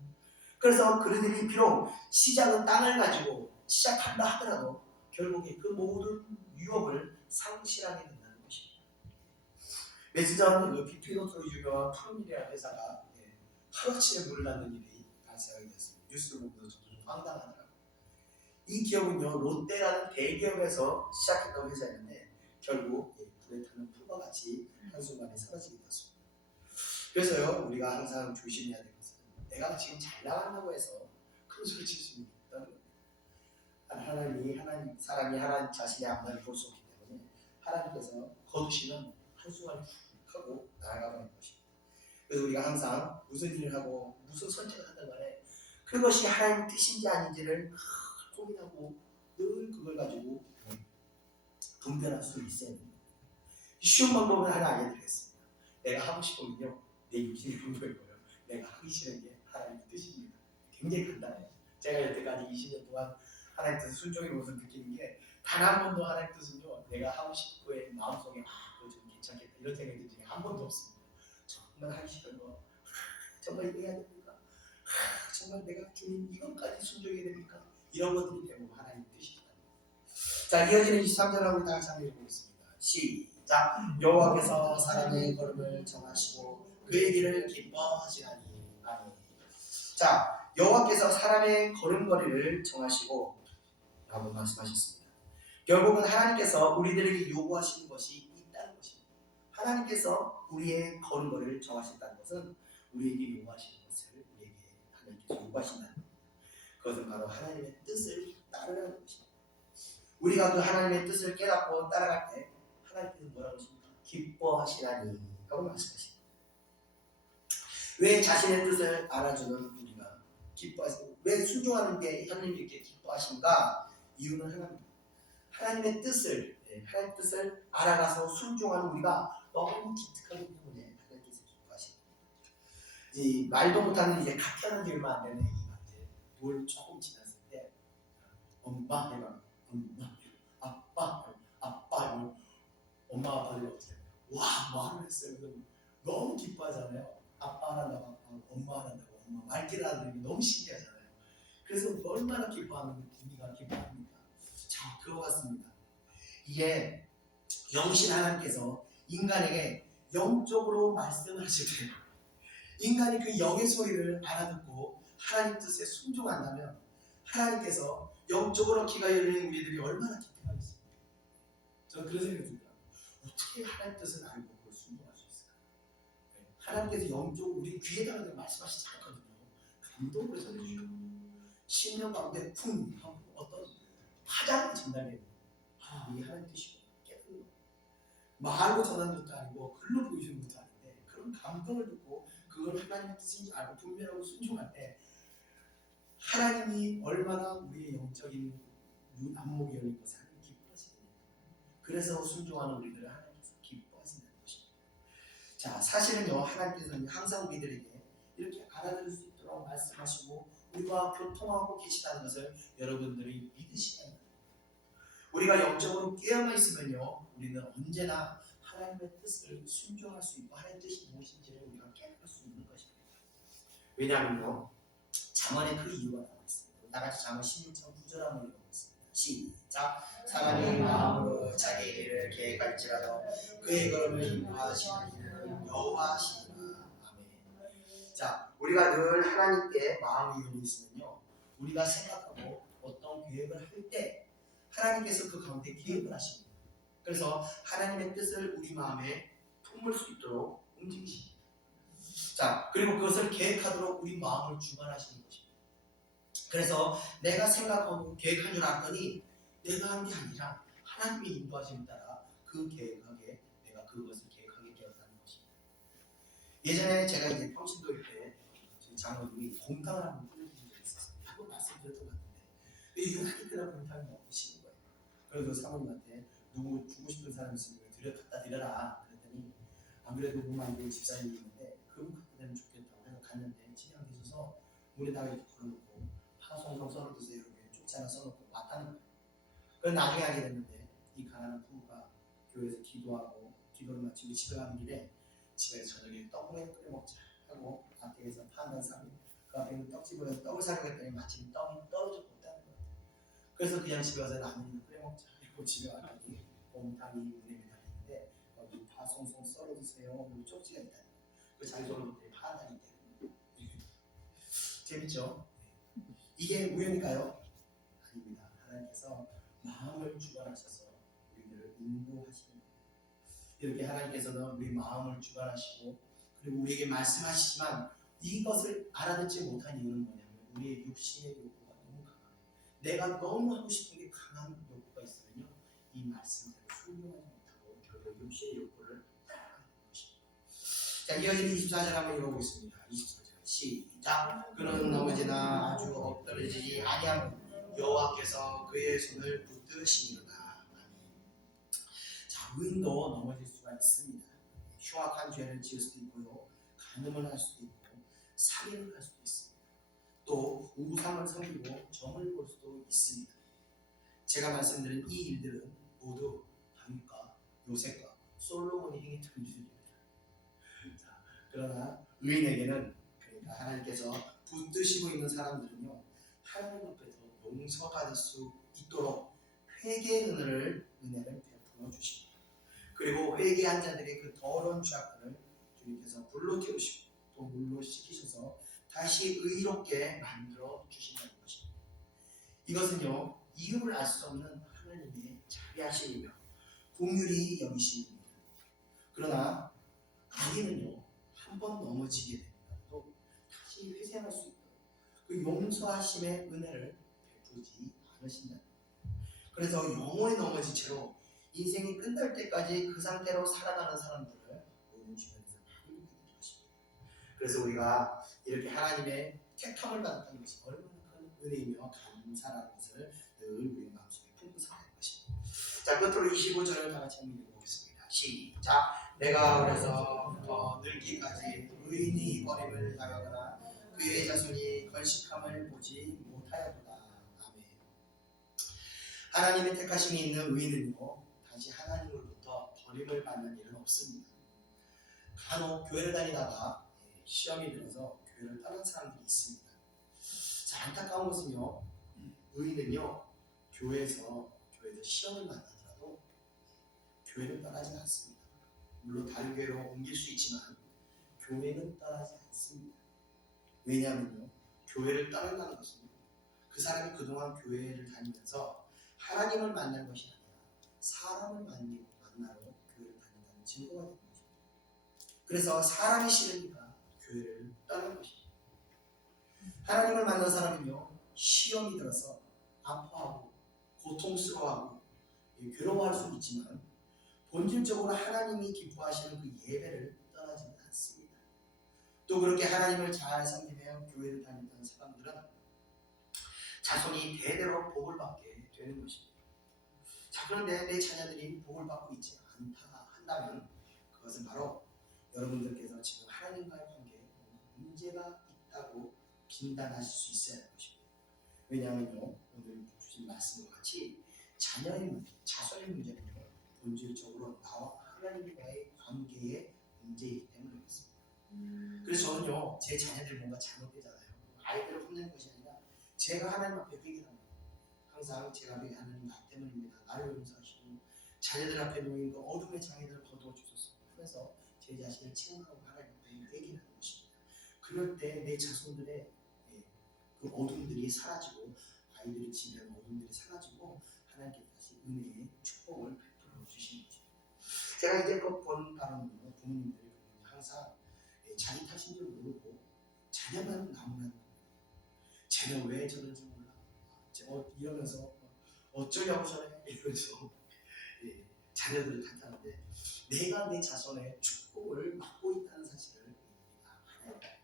그래서 그들이 비록 시작은 땅을 가지고 시작한다 하더라도 결국에 그 모든 유업을 상실하게 된다는 것입니다. 며칠 전 빅토리노트로 유명한 푸른미래라는 회사가 하루아침에 문을 닫는 일이 발생하게 됐습니다. 뉴스를 보면서 저도 좀 황당하더라고요. 이 기업은요 롯데라는 대기업에서 시작했던 회사였는데 결국 불에 타는 풀과 같이 한순간에 사라지게 되었습니다. 그래서요 우리가 항상 조심해야 될 것은 내가 지금 잘 나간다고 해서 큰 소리 칠 수 있다는 겁니다. 사람이 하나님 자신의 앞날을 볼 수 없기 때문에 하나님께서 거두시면 한순간에 훅 하고 날아가버리는 것입니다. 그래서 우리가 항상 무슨 일을 하고 무슨 선택을 하든 간에 그것이 하나님의 뜻인지 아닌지를 고민하고 늘 그걸 가지고 분별할 수 있어야 됩니다. 쉬운 방법을 하나 알려드리겠습니다. 내가 하고 싶으면요 내 육신이 분별해요. 내가 하기 싫은 게 하나님의 뜻입니다. 굉장히 간단해요. 제가 여태까지 20년 동안 하나님 뜻을 순종해 보면서 느끼는 게 단 한 번도 하나님 뜻은요 내가 하고 싶고의 마음속에 그거 좀 괜찮겠다 이런 생각이 든 적이 한 번도 없습니다. 정말 하기 싫은 거 정말 이거 해야 됩니까? 정말 내가 주님 이것까지 순종해야 됩니까? 이런 것들이 대부분 하나님의 뜻입니다. 자, 이어지는 23절을 우리 다 같이 한번 읽어보겠습니다. 시작. 여호와께서 사람의 걸음을 정하시고 그의 길을 기뻐하시나니. 아멘. 자, 여호와께서 사람의 걸음걸이를 정하시고 라고 말씀하셨습니다. 결국은 하나님께서 우리들에게 요구하시는 것이 있다는 것입니다. 하나님께서 우리의 걸음걸이를 정하신다는 것은 우리에게 요구하시는 것을 우리에게 하나님께서 요구하신다는 겁니다. 그것은 바로 하나님의 뜻을 따르라는 것입니다. 우리가 그 하나님의 뜻을 깨닫고 따라갈 때 하나님께서 뭐라고 하십니까? 기뻐하시라니 라고 말씀하십니다. 왜 자신의 뜻을 알아주는 우리가 기뻐하시고 왜 순종하는 게 하나님이 이렇게 기뻐하신가? 이유는 하나입니다. 하나님의 뜻을 알아가서 순종하는 우리가 너무 기특하기 때문에 하나님께서 기뻐하십니다. 이 말도 못하는 이제 갓 태어난 지 얼마 안 되는 애기가 이제 돌 조금 지났을 때 엄마 해봐, 엄마, 아빠, 아빠, 엄마 아빠들이 어떻게 해요? 와, 말을 했어요. 너무 기뻐하잖아요. 아빠 하란다고 아빠, 엄마 하란다고 엄마, 말귀를 알아들으면 너무 신기하잖아요. 그래서 얼마나 기뻐하는 우리가 기뻐합니까? 자, 그거 같습니다. 이게 영신 하나님께서 인간에게 영적으로 말씀하실 때 인간이 그 영의 소리를 알아듣고 하나님 뜻에 순종한다면 하나님께서 영적으로 귀가 열린 우리들이 얼마나 기특하겠습니까? 저는 그런 생각이 듭니다. 어떻게 하나님 뜻을 알고 그걸 순종할 수 있을까? 하나님께서 영적으로 우리 귀에다가 말씀하시지 않거든요. 감동으로 전해주시고 심령 가운데 쿵 하고 어떤 화장이 전달돼요. 아, 이게 하나님 뜻이고 깨닫는 거. 말로 전하는 것도 아니고 글로 보여주는 것도 아닌데 그런 감동을 듣고 그걸 하나님의 뜻인지 알고 분별하고 순종할 때 하나님이 얼마나 우리의 영적인 눈 안목이 열린 것을 하나님 기뻐하시거든요. 그래서 순종하는 우리들을 하나님께서 기뻐하신다는 것입니다. 자, 사실은요, 하나님께서는 항상 우리들에게 이렇게 알아들을 수 있도록 말씀하시고 우리와 교통하고 계시다는 것을 여러분들이 믿으시는 거예요. 우리가 영적으로 깨어나 있으면요, 우리는 언제나 하나님의 뜻을 순종할 수 있고 하나님의 뜻이 무엇인지를 우리가 깨달을 수 있는 것입니다. 왜냐하면요, 잠언에 그 이유가 나와 있습니다. 나같이 잠언 16장 9절 한번 읽어보겠습니다. 시작. 사람이 마음으로 자기 일을 계획할지라도 그의 걸음을 인도하시는 이는 여호와시니라. 아멘. 자, 우리가 늘 하나님께 마음이 열려 있으면요, 우리가 생각하고 어떤 계획을 할 때 하나님께서 그 가운데 계획을 하십니다. 그래서 하나님의 뜻을 우리 마음에 품을 수 있도록 움직이십니다. 자, 그리고 그것을 계획하도록 우리 마음을 주관하시는 것입니다. 그래서 내가 생각하고 계획한 줄 알았더니 내가 한 게 아니라 하나님의 인도하심에 따라 그 계획하게 내가 그것을 계획하게 되었다는 것입니다. 예전에 제가 이제 평신도일 때 저희 장로님이 공탕을 한번 끓여주신 적이 있었어요. 한번 말씀드렸던 것 같은데 유난히 그날 공탕이 너무 싫은 거예요. 그래서 사모님한테 누구 주고 싶은 사람 있으면 갖다 드려라 그랬더니 안 그래도 몸 안 좋은 집사님이 있는데 그분 갖다 대면 좋겠다고 해서 갔는데 집에 안 계셔서 문에다가 이렇게 걸어놓고 파송송 썰어주세요 이렇게 쪽지 하나 써놓고 왔다는 거예요. 그래서 나중에 알게 됐는데 이 가난한 부부가 교회에서 기도하고 기도를 마치고 집에 가는 길에 집에서 저녁에 떡을 끓여 먹자 하고 앞에서 파는 사람이 그 앞에 있는 떡집을 해서 떡을 사려고 했더니 마침 떡이 떨어져 못다는 거예요. 그래서 그냥 집에 가서 라면을 끓여 먹자 이러고 집에 왔더니 곰탕이 문에 매달리는데 여기 파 송송 썰어주세요 그리고 쪽지가 있다는 거예요. 그 자기 손으로 못해 파다리 때는 재밌죠? 이게 우연일까요? 아닙니다. 하나님께서 마음을 주관하셔서 우리들을 인도하시는 거예요. 이렇게 하나님께서는 우리 마음을 주관하시고 그리고 우리에게 말씀하시지만 이것을 알아듣지 못한 이유는 뭐냐면 우리의 육신의 욕구가 너무 강해요. 내가 너무 하고 싶은 게 강한 욕구가 있으면요 이 말씀대로 순종하지 못하고 결국 육신의 욕구를 따라가는 것입니다. 자, 이어지는 24절 한번 읽어보겠습니다. 24절 시작. 그는 넘어지나 아주 엎드러지지 아니하고 여호와께서 그의 손을 붙드시리로다. 아멘. 자, 의인도 넘어질 수가 있습니다. 흉악한 죄를 지을 수도 있고요, 간음을 할 수도 있고 살인을 할 수도 있습니다. 또 우상을 섬기고 점을 볼 수도 있습니다. 제가 말씀드린 이 일들은 모두 다윗과 요셉과 솔로몬이 행했던 일들입니다. 자, 그러나 의인에게는 그러니까 하나님께서 붙드시고 있는 사람들은요 하나님 앞에서 용서받을 수 있도록 회개의 은혜를 베풀어 주십니다. 그리고 회개한 자들의 그 더러운 죄악들을 주님께서 불로 태우시고 또 물로 씻기셔서 다시 의롭게 만들어 주신다는 것입니다. 이것은요 이유를 알 수 없는 하나님의 자비하심이며 긍휼히 여기심입니다. 그러나 악인은요 한 번 넘어지게 되더라도 다시 회생할 수 있도록 그 용서하심의 은혜를 베푸지 않으신다. 그래서 영원히 넘어진 채로 인생이 끝날 때까지 그 상태로 살아가는 사람들을 우리 주변에서 많이 보게 되십니다. 그래서 우리가 이렇게 하나님의 택함을 받았다는 것이 얼마나 큰 은혜이며 감사라는 것을 늘 우리 마음속에 품고 살아야 하는 것입니다. 자, 끝으로 25절을 다 같이 한번 읽어보겠습니다. 시작. 내가 어려서부터 늙기까지 의인이 버림을 당하거나 그의 자손이 걸식함을 보지 못하였도다. 아멘. 하나님의 택하심이 있는 의인은요 다시 하나님으로부터 버림을 받는 일은 없습니다. 간혹 교회를 다니다가 시험이 들어서 교회를 떠난 사람들이 있습니다. 자, 안타까운 것은요 의인은요 교회에서 시험을 만나더라도 교회를 떠나지 않습니다. 물론 다른 교회로 옮길 수 있지만 교회는 떠나지 않습니다. 왜냐하면요, 교회를 떠난다는 것은 그 사람이 그동안 교회를 다니면서 하나님을 만난 것이 아니라 사람을 만나러 교회를 다닌다는 증거가 되는 것입니다. 그래서 사람이 싫으니까 교회를 떠난 것입니다. 하나님을 만난 사람은요, 시험이 들어서 아파하고 고통스러워하고 괴로워할 수 있지만 본질적으로 하나님이 기뻐하시는 그 예배를 떠나지는 않습니다. 또 그렇게 하나님을 잘 섬기며 교회를 다니던 사람들은 자손이 대대로 복을 받게 되는 것입니다. 자, 그런데 내 자녀들이 복을 받고 있지 않다 한다면 그것은 바로 여러분들께서 지금 하나님과의 관계에 문제가 있다고 진단하실 수 있어야 할 것입니다. 왜냐하면요, 오늘 주신 말씀과 같이 자녀의 문제, 자손의 문제는요, 본질적으로 나와 하나님과의 관계의 문제이기 때문에 그렇습니다. 그래서 저는요, 제 자녀들이 뭔가 잘못되잖아요. 아이들을 혼내는 것이 아니라 제가 하나님 앞에 회개합니다. 항상 제가 회개하는 나 때문입니다. 나를 용서하시고 자녀들 앞에 놓인 그 어둠의 장애들을 거두어 주소서 하면서 제 자신을 책망하고 하나님 앞에 회개하는 것입니다. 그럴 때 내 자손들의 그 어둠들이 사라지고 아이들이 지배하는 어둠들이 사라지고 하나님께서 다시 은혜의 축복을 베풀어 주시는 것입니다. 제가 이제껏 본 바로는요, 부모님들이 항상 자기 탓인 줄 모르고 자녀만 나무라는 거예요. 쟤는 왜 저런지 몰라. 이러면서 어쩌려고 저래 이러면서 자녀들을 탓하는데 내가 내 자손의 축복을 맡고 있다는 사실을 우리가 알아야 돼요.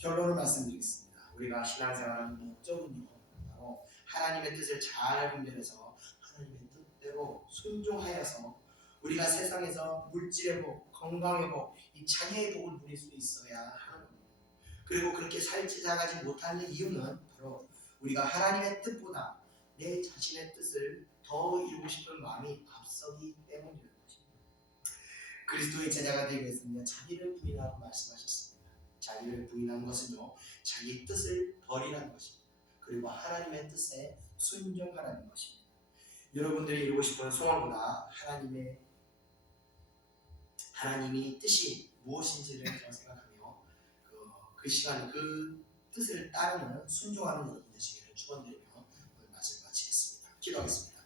결론을 말씀드리겠습니다. 우리가 신앙생활하는 목적은요, 바로 하나님의 뜻을 잘 분별해서 하나님의 뜻대로 순종하여서 우리가 세상에서 물질의 복, 건강의 복, 이 자녀의 복을 누릴 수 있어야 하는 겁니다. 그리고 그렇게 살찌자가지 못하는 이유는 바로 우리가 하나님의 뜻보다 내 자신의 뜻을 더 이루고 싶은 마음이 앞서기 때문이라는 것입니다. 그리스도의 제자가 되기 위해서는 자기를 부인하고 말씀하셨습니다. 자기를 부인하는 것은요, 자기 뜻을 버리라는 것입니다. 그리고 하나님의 뜻에 순종하라는 것입니다. 여러분들이 이루고 싶은 소원보다 하나님이 뜻이 무엇인지를 더 생각하며 그 시간 그 뜻을 따르는 순종하는 여러분 되시기를 축원드리며 오늘 말씀 마치겠습니다. 기도하겠습니다.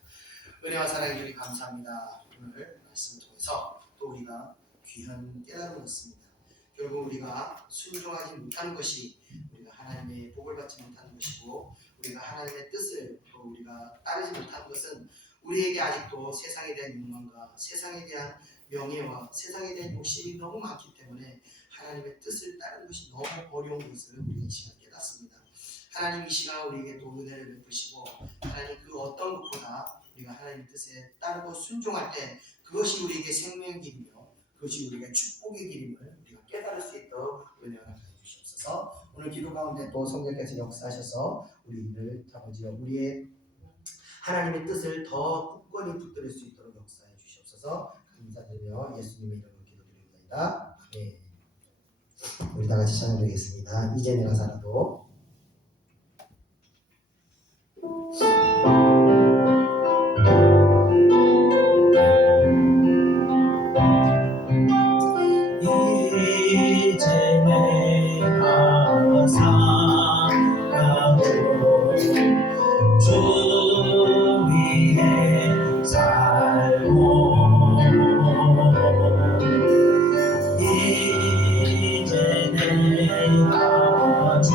은혜와 사랑해 주님 감사합니다. 오늘 말씀을 통해서 또 우리가 귀한 깨달음을 얻습니다. 결국 우리가 순종하지 못하는 것이 우리가 하나님의 복을 받지 못하는 것이고 우리가 하나님의 뜻을 또 우리가 따르지 못하는 것은 우리에게 아직도 세상에 대한 욕망과 세상에 대한 명예와 세상에 대한 욕심이 너무 많기 때문에 하나님의 뜻을 따르는 것이 너무 어려운 것을 우리가 이 시간 깨닫습니다. 하나님 이 시간 우리에게 또 은혜를 베푸시고 하나님 그 어떤 것보다 우리가 하나님의 뜻에 따르고 순종할 때 그것이 우리에게 생명의 길이며 그것이 우리에게 축복의 길임을 우리가 깨달을 수 있도록 은혜를 가해 주시옵소서. 오늘 기도 가운데 또 성령께서 역사하셔서 우리를 아버지여 우리의 하나님의 뜻을 더 굳건히 붙들을 수 있도록 역사해 주시옵소서. 감사드리며 예수님의 이름으로 기도드립니다. 아멘. 우리 다 같이 찬양드리겠습니다. 이제 내가 살아도 이제 내가 살아도 주 위에 살고 이제 내가 주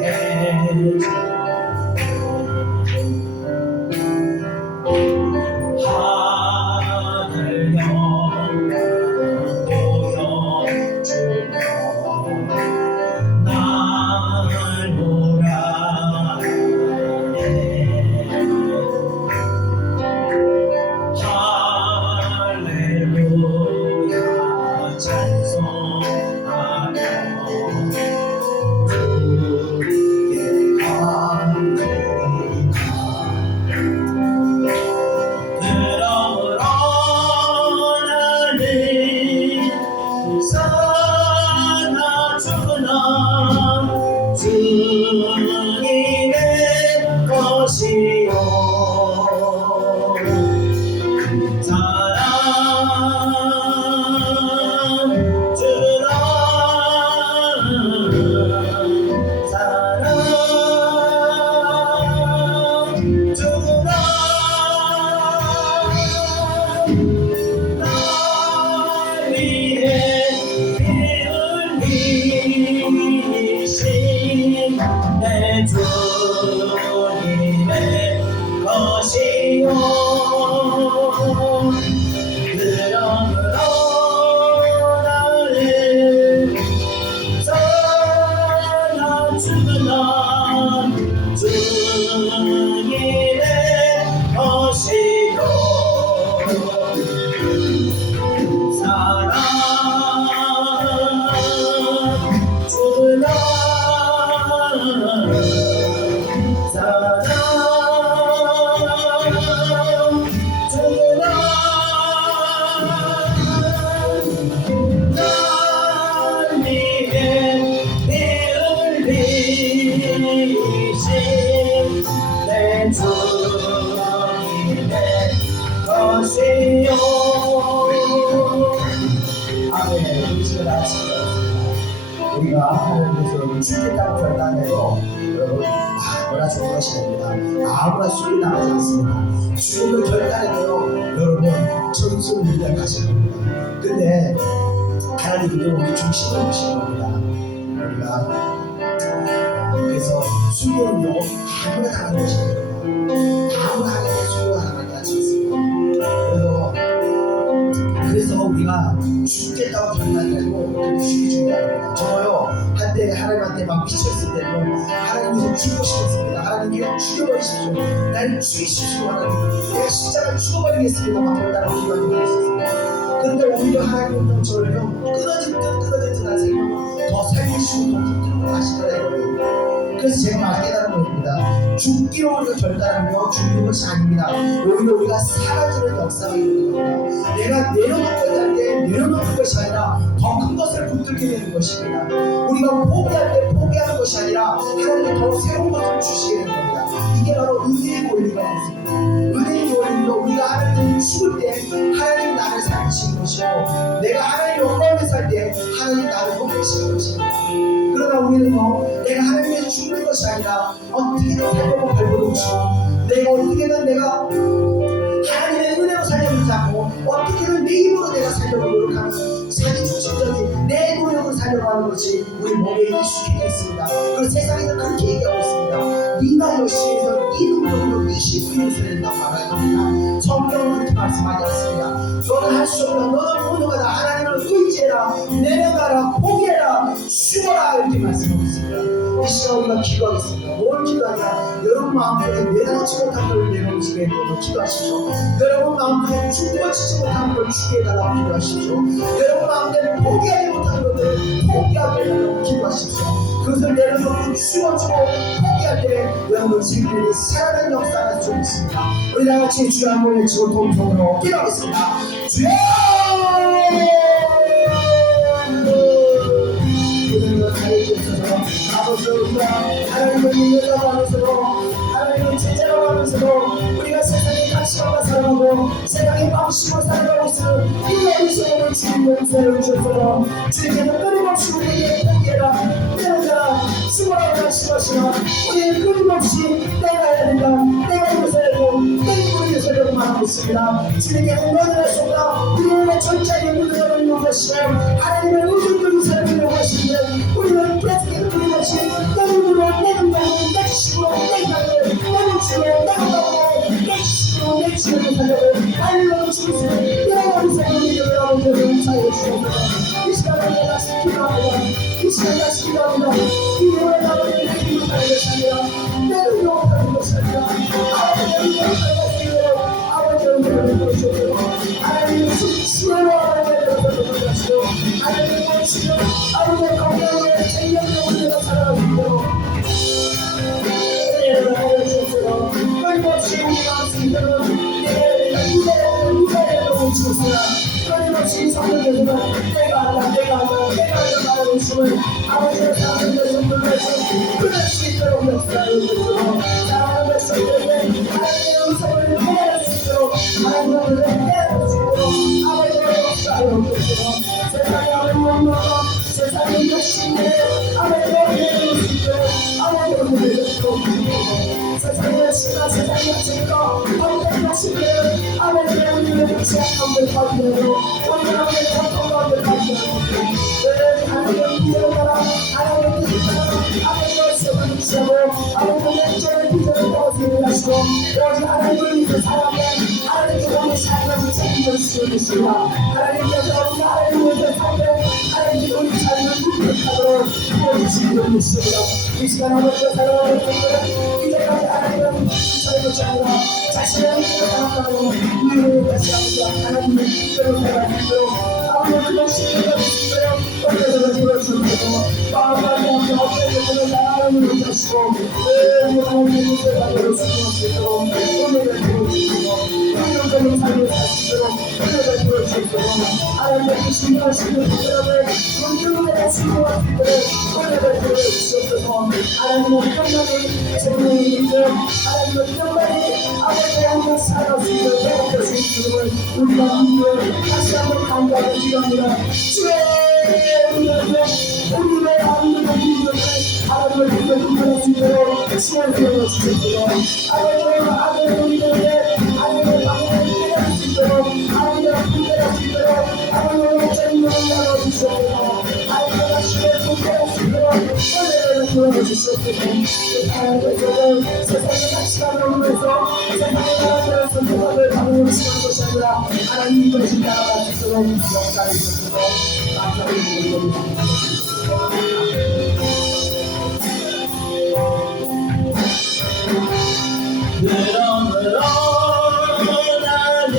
위에 하늘 영광 보여주며 날 보라네 할렐루야 우리가 하나님께서 죽겠다고 결단해도 여러분 아무나 죽는 것이 아닙니다. 아무나 죽이 나가지 않습니다. 죽음을 결단해도요 여러분 전술을 위해 가시는 겁니다. 근데 하나님도 우리 중심을 보시는 겁니다. 우리가 그래서 순교는요 아무나 당하는 것이 아닙니다. 아무나 하나님의 순교가 당하지 않습니다. 그래서 우리가 죽겠다고 결단해도 그렇게 죽기 중요합니다. 저요 한때 하나님한테 막 미쳤을 때는 하나님께서 죽고 싶었습니다. 하나님 그냥 죽여버리십시오. 날 죽이십시오. 하나님 내가 십자가를 죽어버리겠습니다. 막 그랬다고 기도한 적이 있었습니다. 그런데 오히려 하나님은 저를 끊어질 듯 하세요. 더 살리시고 더 붙들고 하시더래요. 그래서 제가 막 깨달은 겁니다. 죽기로 우리가 결단하며 죽는 것이 아닙니다. 오히려 우리가 사라지는 역사가 있는 겁니다. 내가 내려놓고자 할 때 내려놓는 것이 아니라 더 큰 것을 붙들게 되는 것입니다. 우리가 포기할 때 포기하는 것이 아니라 하나님께 더 새로운 것을 주시게 되는 겁니다. 이게 바로 은혜의 원리가 있습니다. 은혜의 원리로 우리가 하나님 죽을 때 하나님 나를 살리시는 것이고 내가 하나님 영광을 살 때 하나님 나를 높이시는 것입니다. 그러나 우리는 내가 하나님께서 죽는 것이 아니라 어떻게든 살려고 발버둥치고 내가 어떻게든 내가 하나님의 은혜로 살려고 하고 어떻게든 내 힘으로 내가 살려고 노력하는 자기 중심적인 내 노력을 살려고 하는 것이 우리 몸에 익숙해져 있습니다. 그리고 세상에서 그렇게 얘기하고 있습니다. 네가 열심히해서 네 능력으로 네 힘으로 이루어야 된다고 말합니다. 성경은 그렇게 말씀하지 않습니다. 너는 할 수 없다. 너는 무능하다. 하나님을 의지해라. 내려가라. 포기해라. 죽어라. 이렇게 말씀하고 있습니다. 이 시간 우리가 기도하겠습니다. 뭘 기도하냐? 여러분 마음속에 내려놓지 못한 걸 내려놓으시게 해달라고 기도하십시오. 여러분 마음속에 죽어지지 못한 걸 죽게 해달라고 기도하십시오. 여러분 마음속에 포기하지 못한 것을 포기하게 해달라고 기도하십시오. 그것을 내려놓고 죽어지고 포기할 때 여러분 생명이 살아나는 역사가 좀 있습니다. 우리 다같이 주여 한번 외치고 동성으로 기도하겠습니다. 주여! 아버지가 하나님을 믿는다고 하면서도 하나님을 제자라고 하면서도 우리가 세상의 가치관과 살아가고 세상의 방식으로 살아가고 있으면 이 어리석음을 주님 용서해 주셔서 주님께서 끊임없이 우리에게 포기해라 내려가라 수고하라 말씀하시나 우리는 끊임없이 내가 해야 된다 내가 이것을 해고 내 힘으로 이것을 하려고 말하고 있습니다. 주님께서 너는 할 수 없다 우리는 전차에 물들어가는 것이고 하나님의 의존적인 삶을 요구하시는데 우리는 계속해서 끊임없이 내 힘으로 내 능력으로 내 힘으로 내 힘으로 내 목숨으로 내 건강으로 내 힘으로 내 지혜를 살려고 알려고 주세요. 내가 어디서 우리를 아버지를 사용해 주옵소서. 이 시간에 내가 다시 기도합니다. 이 시간에 다시 기도합니다. 이 노래 나오는 내 힘으로 살려야 합니다. 내 능력으로 살는 것이 아니라 아버지의 능력으로 살려야 아버지의 은혜를 보여주옵소서. 하나님의 신으로 하나님의 은혜를 보여주시고 하나님의 지금 아버지의 건강을 생명력으로 내가 살아가고 있도록 은혜를 보여주옵소서. 끊임없이 우리 마음속에는 내가 무대를 놓치었으나 끊임없이 성령께서는 내가 한다 말하고 있음을 아버지의 사랑을 위해서 불러주시고 끊을 수 있도록 역사를 주시고 사랑하는 백성들에게 하나님의 음성을 해낼 수 있도록 하나님의 은혜를 해낼 수 있도록 아버지의 역사를 주시고 세상에 아버지의 세상의 욕심에 아버지의 은혜를 줄 수 있도록 아버지의 은혜를 주시고 세상의 신과 세상의 죄가 어떤 것이든 아버지의 은혜를 취약한 것 같으므로 오늘 아버지의 고통과 것 같으므로 하나님의 믿음을 따라 하나님의 뜻을 따라 아버지의 세상을 주시고 아버지의 액정의 믿음을 따라서 하시고 오직 하나님을 믿는 사람은 하나님께서 우리 삶을 책임져 주시옵니다. 하나님께서 우리 하나님을 위해 살면 하나님께서 우리 삶을 구속하도록 도와주시기 믿습니다. 이 시간 아버지의 사랑하는 분들은 이제까지 하나님은 저의 것이 아니라 자신의 믿음을 따라가고 우리를 다시 합니다. 하나님의 뜻대로 살아가도록 아버지의 그것이 되어주시도록 어려서가 되어주시고 마음과 앞에 어깨에서는 하나님을 다시고 하나님의 뜻을 받을 수 있도록 은혜를 주시고 긍정적인 삶을 살 수 있도록 은혜를 주시고 하나님의 뜻이 하시는 분들을 긍정적인 수고할 수 있도록 은혜를 주시옵소서. 하나님의 평강이 생명이 있고 하나님의 평강이 아버지의 한번 살아갈 수 있도록 회복할 수 있음을 우리가 믿고 다시 한번 감사하고 기도합니다. 주의 우리의 시간 주셨고 아버지와 아들 우리들의 하나님의 방향을 깨달을 수 있도록 아버지와 분별할 수 있도록 아버지와 목사님을 나눠주셨고 아버지와 신을 분별할 수 있도록 은혜를 부어주셨고 하나님께서는 세상의 가치관을 보면서 세상의 나라를 선택하는 방법을 시간 것이 아니라 하나님 것이 나아갈 수 있도록 역사를 주셔서 감사드립니다. 그러므로 나는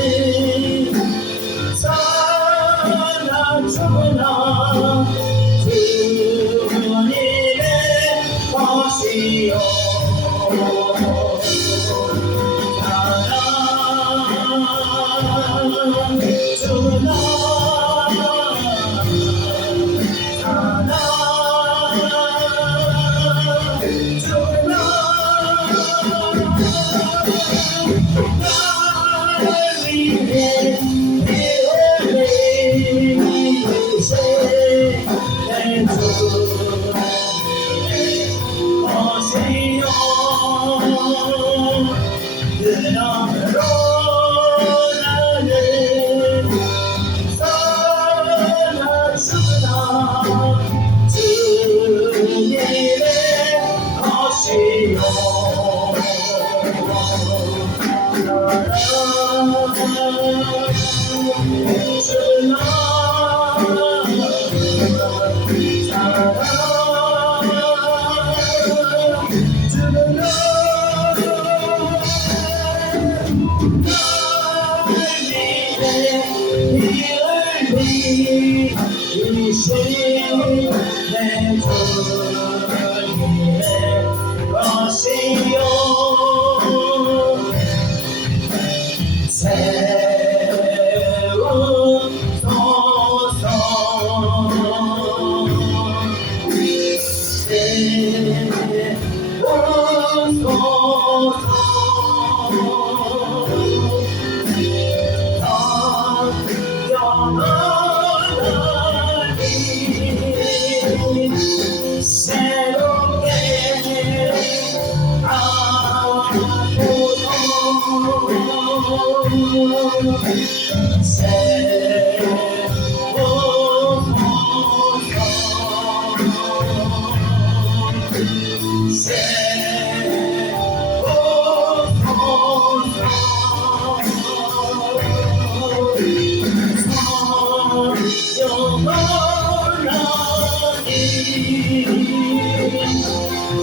사나 죽으나 주님의 것이요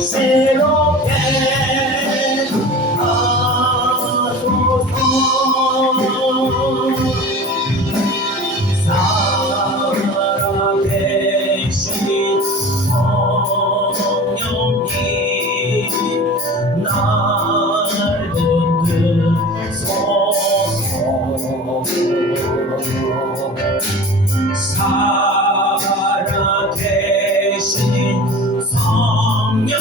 새롭게 살아계신 성령이 날 붙드소서. 살아계신 성령이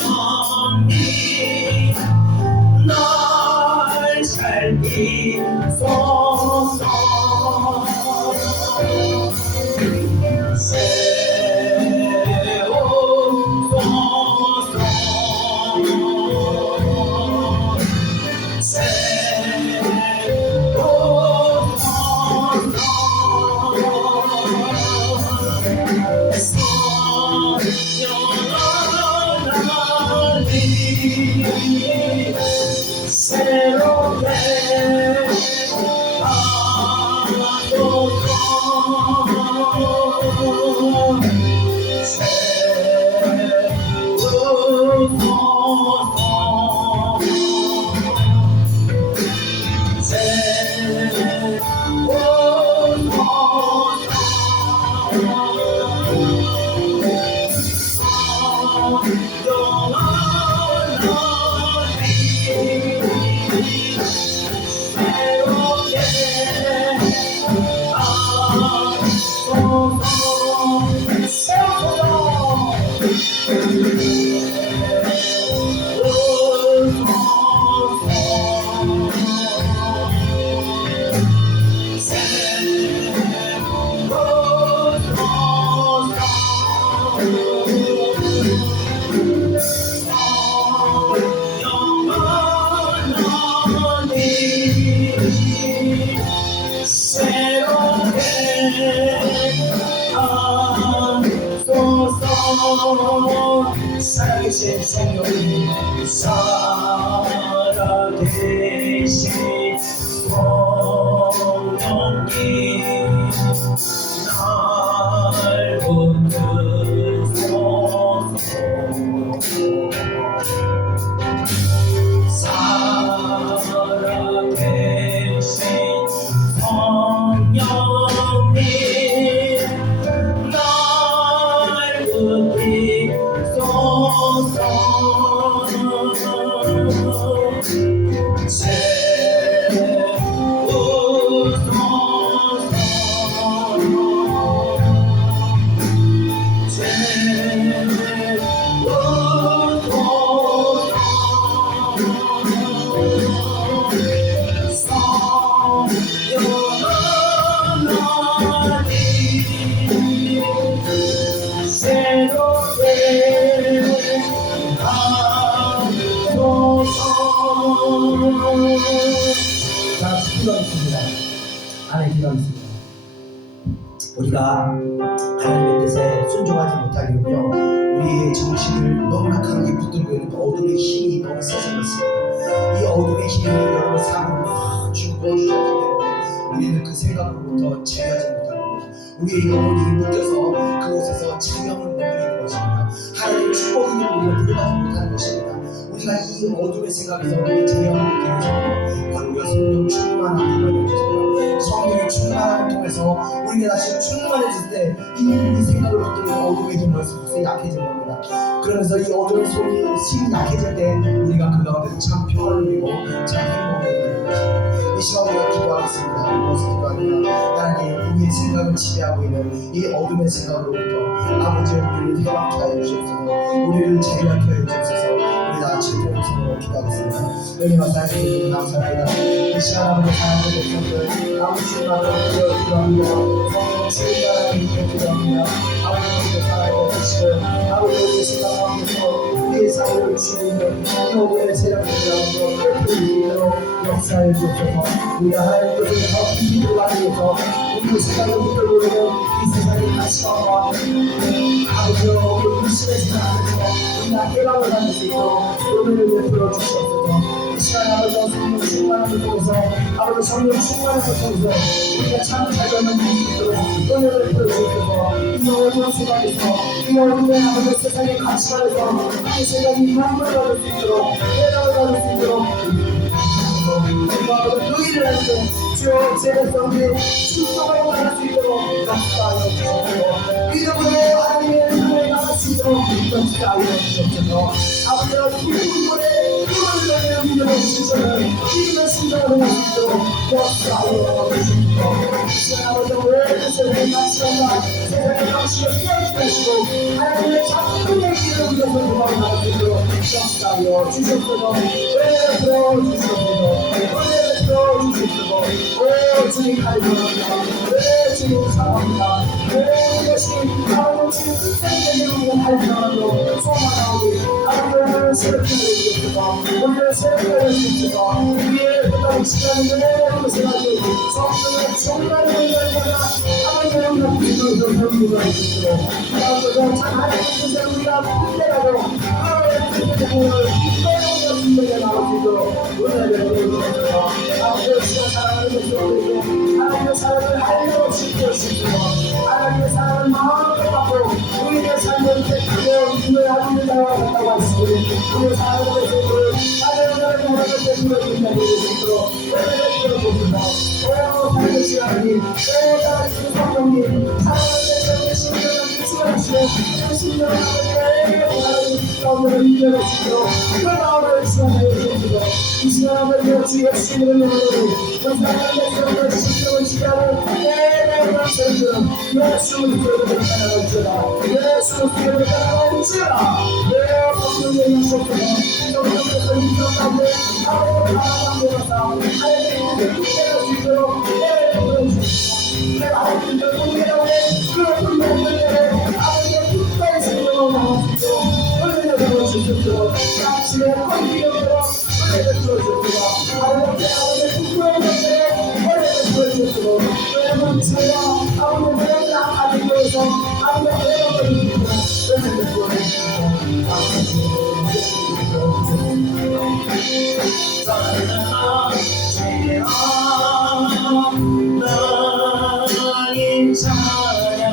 살아계신 성령님 살아계신 성령님 날 붙드소서 살아계신 성령님 날 붙이소서 자, 기도하겠습니다. 하나님 기도하겠습니다. 우리가 하나님의 뜻에 순종하지 못하기는요, 우리의 정신을 너무나 강하게 붙들고 있는 어둠의 힘이 너무 세서 그렇습니다. 이 어둠의 힘이 여러분 삶을 확 쥐고 넣어주셨기 때문에 우리는 그 생각으로부터 제외하지 못하고 우리의 영혼이 묶여서 그곳에서 체념을 못 누리는 것입니다. 하나님의 축복을 우리가 들어가지 못하는 것입니다. 우리가 이 어둠의 생각에서 우리의 체념을 느끼는 것입니다. 바로 우리가 성령 충만함을 하는 것입니다. 성령의 충만함을 통해서 우리가 다시 충만해질 때 이 생각을 붙들고 어둠의 힘을 속에 약해지는 겁니다. 그러면서 이 어둠의 힘이 약해질 때 우리가 그 가운데 참 평화를 누리고 참 행복을 누리는 것입니다. 이 시간 우리가 기도하겠습니다. 무엇을 기도하냐? 하나님, 우리의 생각을 지배하고 있는 이 어둠의 생각으로부터 아버지 우리를 해방케 하여 주옵소서. 우리를 자유하게 하여 주옵소서. 우리 다 같이 통성으로 기도하겠습니다. 은혜와 사랑에 감사합니다. 이 시간 아버지 사랑하는 백성들 아버지 주님만으로 기도합니다. 성령 주님만으로 기도합니다. 아버지 사랑의 뜻을 아버지 우리의 생각 가운데서 우리의 삶을 주시는 이 어둠의 세력들이라도 끌어들이도록 역사해 주옵소서. 우리가 하나님 뜻을 더 깊이 들어가기 위해서 우리의 생각을 붙들고 있는 이 세상의 가치관과 아버지여 이 시대 생각 안에서 우리가 해방을 받을 수 있도록 은혜를 베풀어 주시옵소서. 이 시간 아버지 성령 충만함을 통해서 아버지 성령 충만함을 통해서 우리가 참 살아가는 수 있도록 은혜를 베풀어 주옵소서. 이 어두운 세상에서 이 어둠의 아버지 세상의 가치관에서 이 세상이 만들어갈 수 있도록 해방을 받을 수 있도록 우리가 의의를 할 때 주여 제 백성들이 충성하고 나갈 수 있도록 역사하여 주옵소서. 믿음으로 하나님의 은혜를 나갈 수 있도록 역사하여 주옵소서. 아버지와 기쁨의 힘을 내는 믿음의 신천을 믿음의 신천을 할 수 있도록 역사하여 주옵소서. 아버지 왜 세상의 가치관과 세상의 방식을 깨어주시고 하나님의 작품의 길을 위해서 도망을 나갈 수 있도록 역사하여 주옵소서. 은혜를 들어주시옵소서. 은혜를 들어주시옵소서. 오 주님 감사합니다. 네 주님 사랑합니다. 네 이것이 아버지 주님 뜻대로 우리가 발전하고 소망하오니 아버지를 새롭게 해주옵소서. 우리를 새롭게 해주옵소서. 우리의 끝까지 시간을 내내는 것을 가지고 성령의 정말을 열려라 아버지의 우리가 부끄러운 경기가 해주옵소서. 아버지가 참 하나님의 뜻을 우리가 분별하고 하나님의 뜻을 분별하게 나올 수 있도록 은혜를 베풀어주옵소서. 아버지의 시간 사랑하는 백성들에게 하나님의 사랑을 할례 없이 주옵소서. 하나님의 사랑을 마음으로 받고 우리의 삶을 택하며 우리의 아버지의 나라와 같다고 하시니 우리의 사랑하는 백성들 하나님의 나라를 베풀어준다고 해주시도록 은혜를 베풀어주옵소서. 오 살아계신 하나님, 오 살아계신 성령님, 사랑하는 백성의 심령을 비추어주시고 그 심령을 하나님 가운데로 인도해주시도록 그 마음을 주관하여 주옵소서. 이 시간 아버지 주의 주님을 넘어오고 사랑하는 백성의 심령을 지배하는 내내 백성들은 예수 그리스도를 따라갈지어다. 예수 그리스도를 따라갈지어다. 내 성령의 인식으로 성령께서 이 가운데 아버지 바라보면서 하나님의 뜻을 이해할 수 있도록 내를 보여주시옵소서. 내가 하나님의 은혜로 그 분명들의 아버지의 뜻과의 생명을 나올 수 있도록 은혜를 보여주시옵소서. 당신의 권위력으로 은혜를 보여주옵소서. 아버지의 부끄러운 것들에 은혜를 보여주옵소서. 왜냐면 제가 아버지의 은혜를 아버지에서 아버지의 은혜를 보여주옵소서. 은혜를 찬양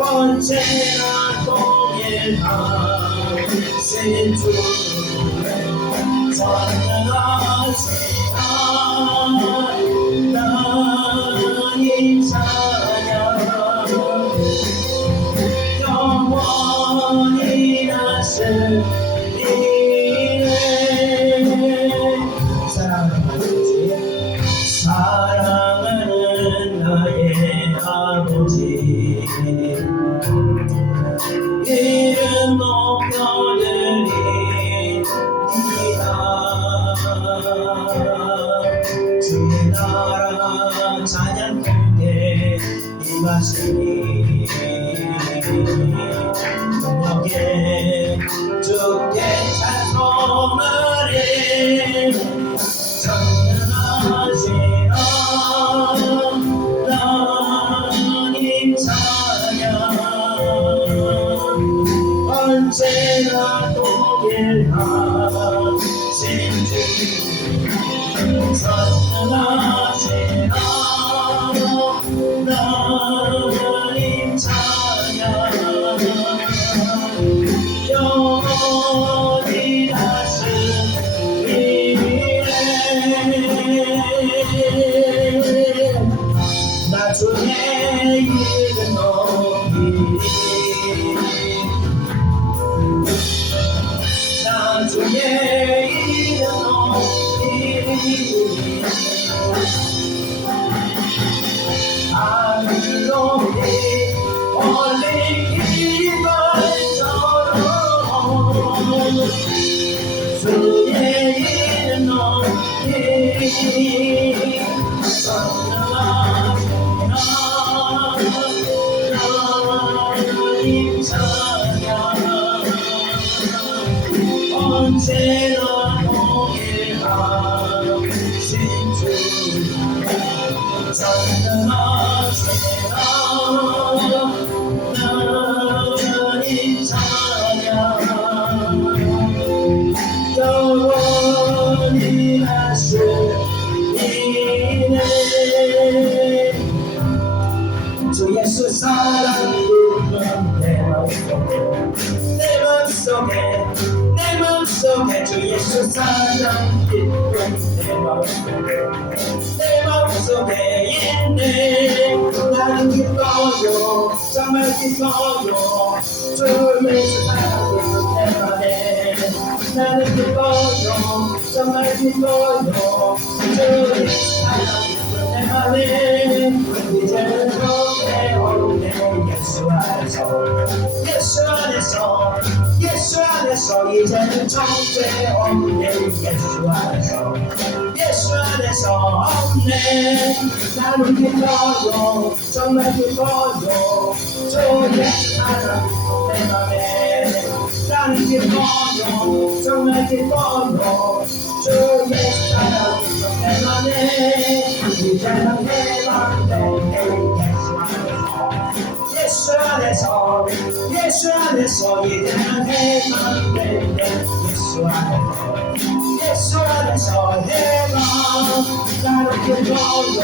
언제나 동일하신 주 전능하신 하나님 찬양 영원히 나시리네 사랑하는 아버지, 사랑하는 나의 아버지 이름 높여드리이다 주의 나라 찬양 공개 임하시니 능력에 주께 찬송을 해 전능하신 하나님 찬양 언제나 동일하신 주 전능하신 하나님 찬양 영원히 다스리네 나 주의 이름 높이리 나 주의 이름 높이리 하늘로 올린 기발처럼 주의 이름 높이리 하나님 찬양 언제나 동일하신 주 전능하신 하나님 찬양 영원히 하시리네 주 예수 사랑 부르는 내 맘속에 주 예수 사랑 기쁨 내 마음속에 있네 나는 기뻐요 정말 기뻐요 주 예수 사랑 기쁨 내 맘에 나는 기뻐요 정말 기뻐요 주 예수 사랑 기쁨 내 맘에 이제는 속에오네 예수 안에서 이제는 정죄 없네 예수 안에서 없네 나는 기뻐요 정말 기뻐요 주 예수 사랑 내 맘에 나는 기뻐요 정말 기뻐요 주 예수 사랑 내 맘에 이제는 해방된 예수 안에서 이제는 해방된 예수 안에서 해방 나는 기뻐요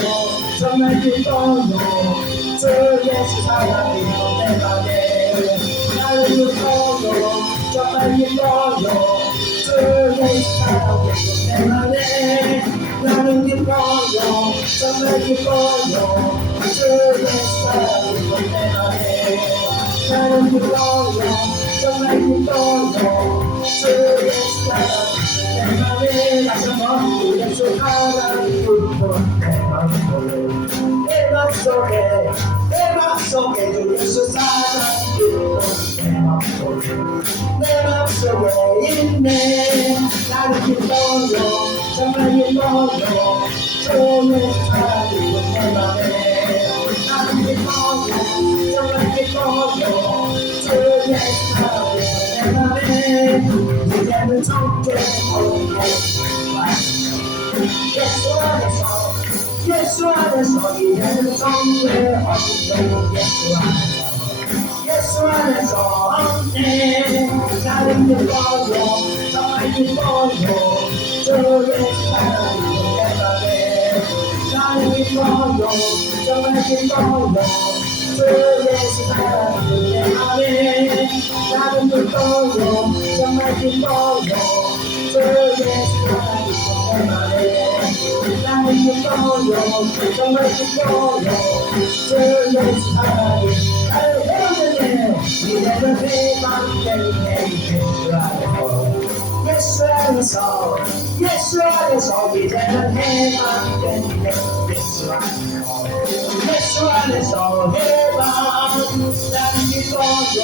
정말 기뻐요 주 예수 사랑 내 맘에 나는 기뻐요 정말 기뻐요 주 예수 사랑 내 맘에 나는 기뻐요 정말 기뻐요 주 예수 사랑 내 맘에 나는 기뻐요 정말 기뻐요 주 예수 사랑 내 맘에 다시 한번 예수 사랑 기쁨 내 맘속에 주 예수 사랑 기쁨 내 맘속에 있네 나는 기뻐요 정말 기뻐요 주 예수 사랑 기쁨 내 맘에 나는 기뻐요 정말 기뻐요 주 예수 사랑 내 맘에 이제는 정죄 없네 예수 안에서 이제는 정죄 없네 예수 안에서 없네 나는 기뻐요 정말 기뻐요 주 예수 사랑 내 맘에 나는 나는 기뻐요 정말 기뻐요 주 예수 사랑하는 내 맘에 나는 기뻐요 정말 기뻐요 주 예수 사랑하는 내 맘에 나는 기뻐요 정말 기뻐요 주 예수 사랑하는 나를 헤어졌네 이제는 해방되네 예수 안에서 예수 안에서 이제는 해방되네 예수 안에서 예수 안에서 해방 나는 기뻐요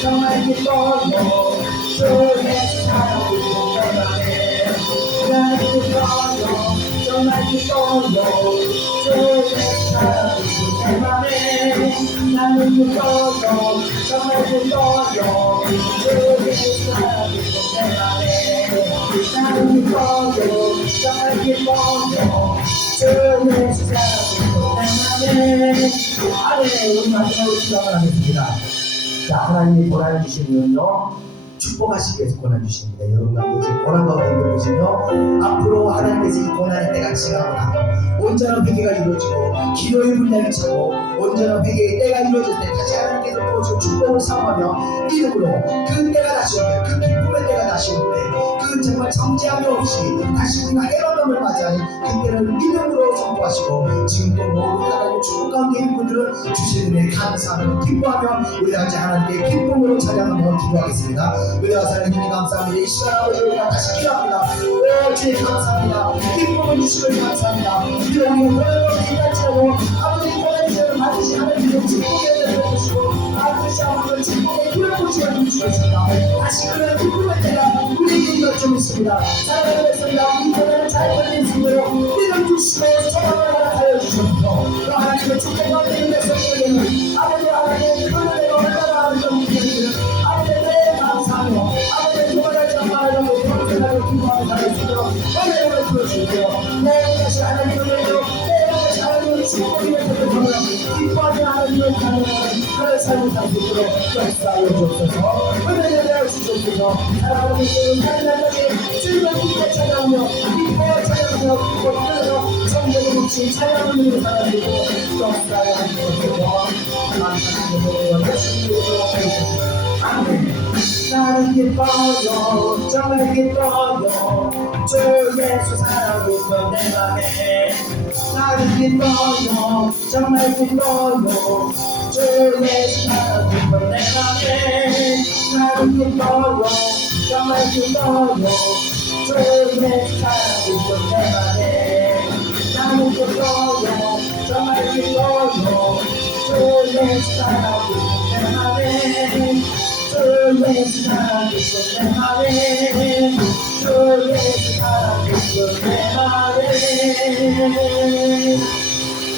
정말 기뻐요 주 예수 사랑하는 내 맘에 나는 기뻐요 정말 기뻐요 주 예수 사랑하는 내 맘에 나는 기뻐요 정말 기뻐요 주 예수 사랑하는 내 맘에 나는 기뻐요 정말 기뻐요 주 예수 사랑하는 내 맘에 아멘. 우리 마지막으로 기도를 하겠습니다. 자, 하나님이 고난 주시면요 축복하시기 위해서 고난 주십니다. 여러분 가운데 지금 고난 가운데 있는 분이요 앞으로 하나님께서 이 고난의 때가 지나거나 온전한 회개가 이루어지고 기도의 분량이 차고 온전한 회개의 때가 이루어질 때 다시 하나님께서 부어주신 축복을 사모하며 믿음으로 그 때가 다시 올 때, 그 기쁨의 때가 다시 올 때, 그 정말 정죄함이 없이 다시 우리가 해방감을 맞이하는 그때를 믿음으로 선포하시고 지금 또 모든 하나님의 축복 가운데 있는 분들은 주신 은혜 감사하며 기뻐하며 우리 다 같이 하나님께 기쁨으로 찬양하며 기도하겠습니다. 은혜와 사랑해 주님 감사합니다. 이 시간 아버지 우리가 다시 기도합니다. 오 주님 감사합니다. 기쁨을 주시면 감사합니다. 우리가 고난을 인간처럼 아버지 고난의 죄를 받으시 하나님의 축복의 은혜를 주시고 아버지 아버지 축복의 기쁨을 주셨습니다. 다시 그런 기쁨의 때가 우리에게 이것 좀 있습니다. 사랑하는 것입니다. 이 고난을 잘 견딘 분으로 믿음 주시고 소망을 허락하여 주셨고 또 하나님의 축복과 때문에 성령에는 아버지 하나님의 그 은혜가 얼마나 아름다운 분들은 아버지 내 감사하며 아버지 조언하지 않아요 평생하고 기도하는 자를 주며 은혜를 주시고요 내 것이 하나님의 은혜로 내 것이 하나님의 축복이며 기뻐하지 하나님의 가능한 그런 삶을 살 수 있도록 역사하여 주옵소서 은혜를 내어 주옵소서 사랑하는 분들은 하나님께 즐겁게 찾아오며 기뻐 찾아오며 기뻐 성령의 몫이 찬양을 누리는 사람들이고 역사하여 주옵소서 감사합니다. 예수님으로 아멘. 나는 기뻐요 정말 기뻐요 주 예수 사랑하는 내 맘에 나는 기뻐요 정말 기뻐요 주 예수 사랑하는 내 맘에 나는 기뻐요 정말 기뻐요 주 예수 사랑하는 내 맘에 나는 기뻐요 정말 기뻐요 주 예수 사랑하는 내 맘에 주 예수 사랑하는 내 맘에 주 예수 사랑하는 내 맘에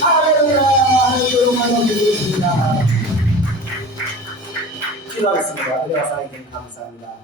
할렐루야 할렐루야 드리겠습니다. 기도하겠습니다. 은혜와 사랑에 감사합니다.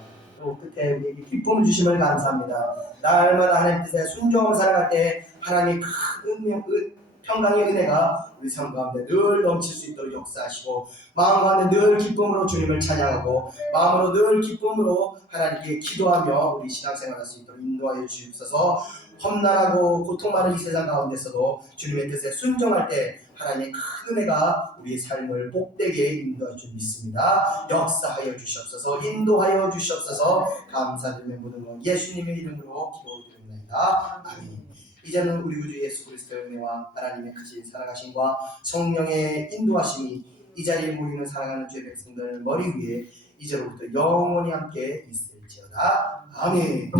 또 끝에 우리에게 기쁨을 주심을 감사합니다. 날마다 하나님 뜻에 순종을 살아갈 때 하나님의 큰 평강의 은혜가 우리 삶 가운데 늘 넘칠 수 있도록 역사하시고 마음 가운데 늘 기쁨으로 주님을 찬양하고 마음으로 늘 기쁨으로 하나님께 기도하며 우리 신앙생활할 수 있도록 인도하여 주옵소서. 험난하고 고통 많은 이 세상 가운데서도 주님의 뜻에 순종할 때 하나님의 큰 은혜가 우리의 삶을 복되게 인도할 줄 믿습니다. 역사하여 주시옵소서. 인도하여 주시옵소서. 감사드리며 모든 것 예수님의 이름으로 기도드립니다. 아멘. 이제는 우리 구주 예수 그리스도의 은혜와 하나님의 크신 사랑하심과 성령의 인도하심이 이 자리에 모이는 사랑하는 주의 백성들 머리 위에 이제로부터 영원히 함께 있을지어다. 아멘.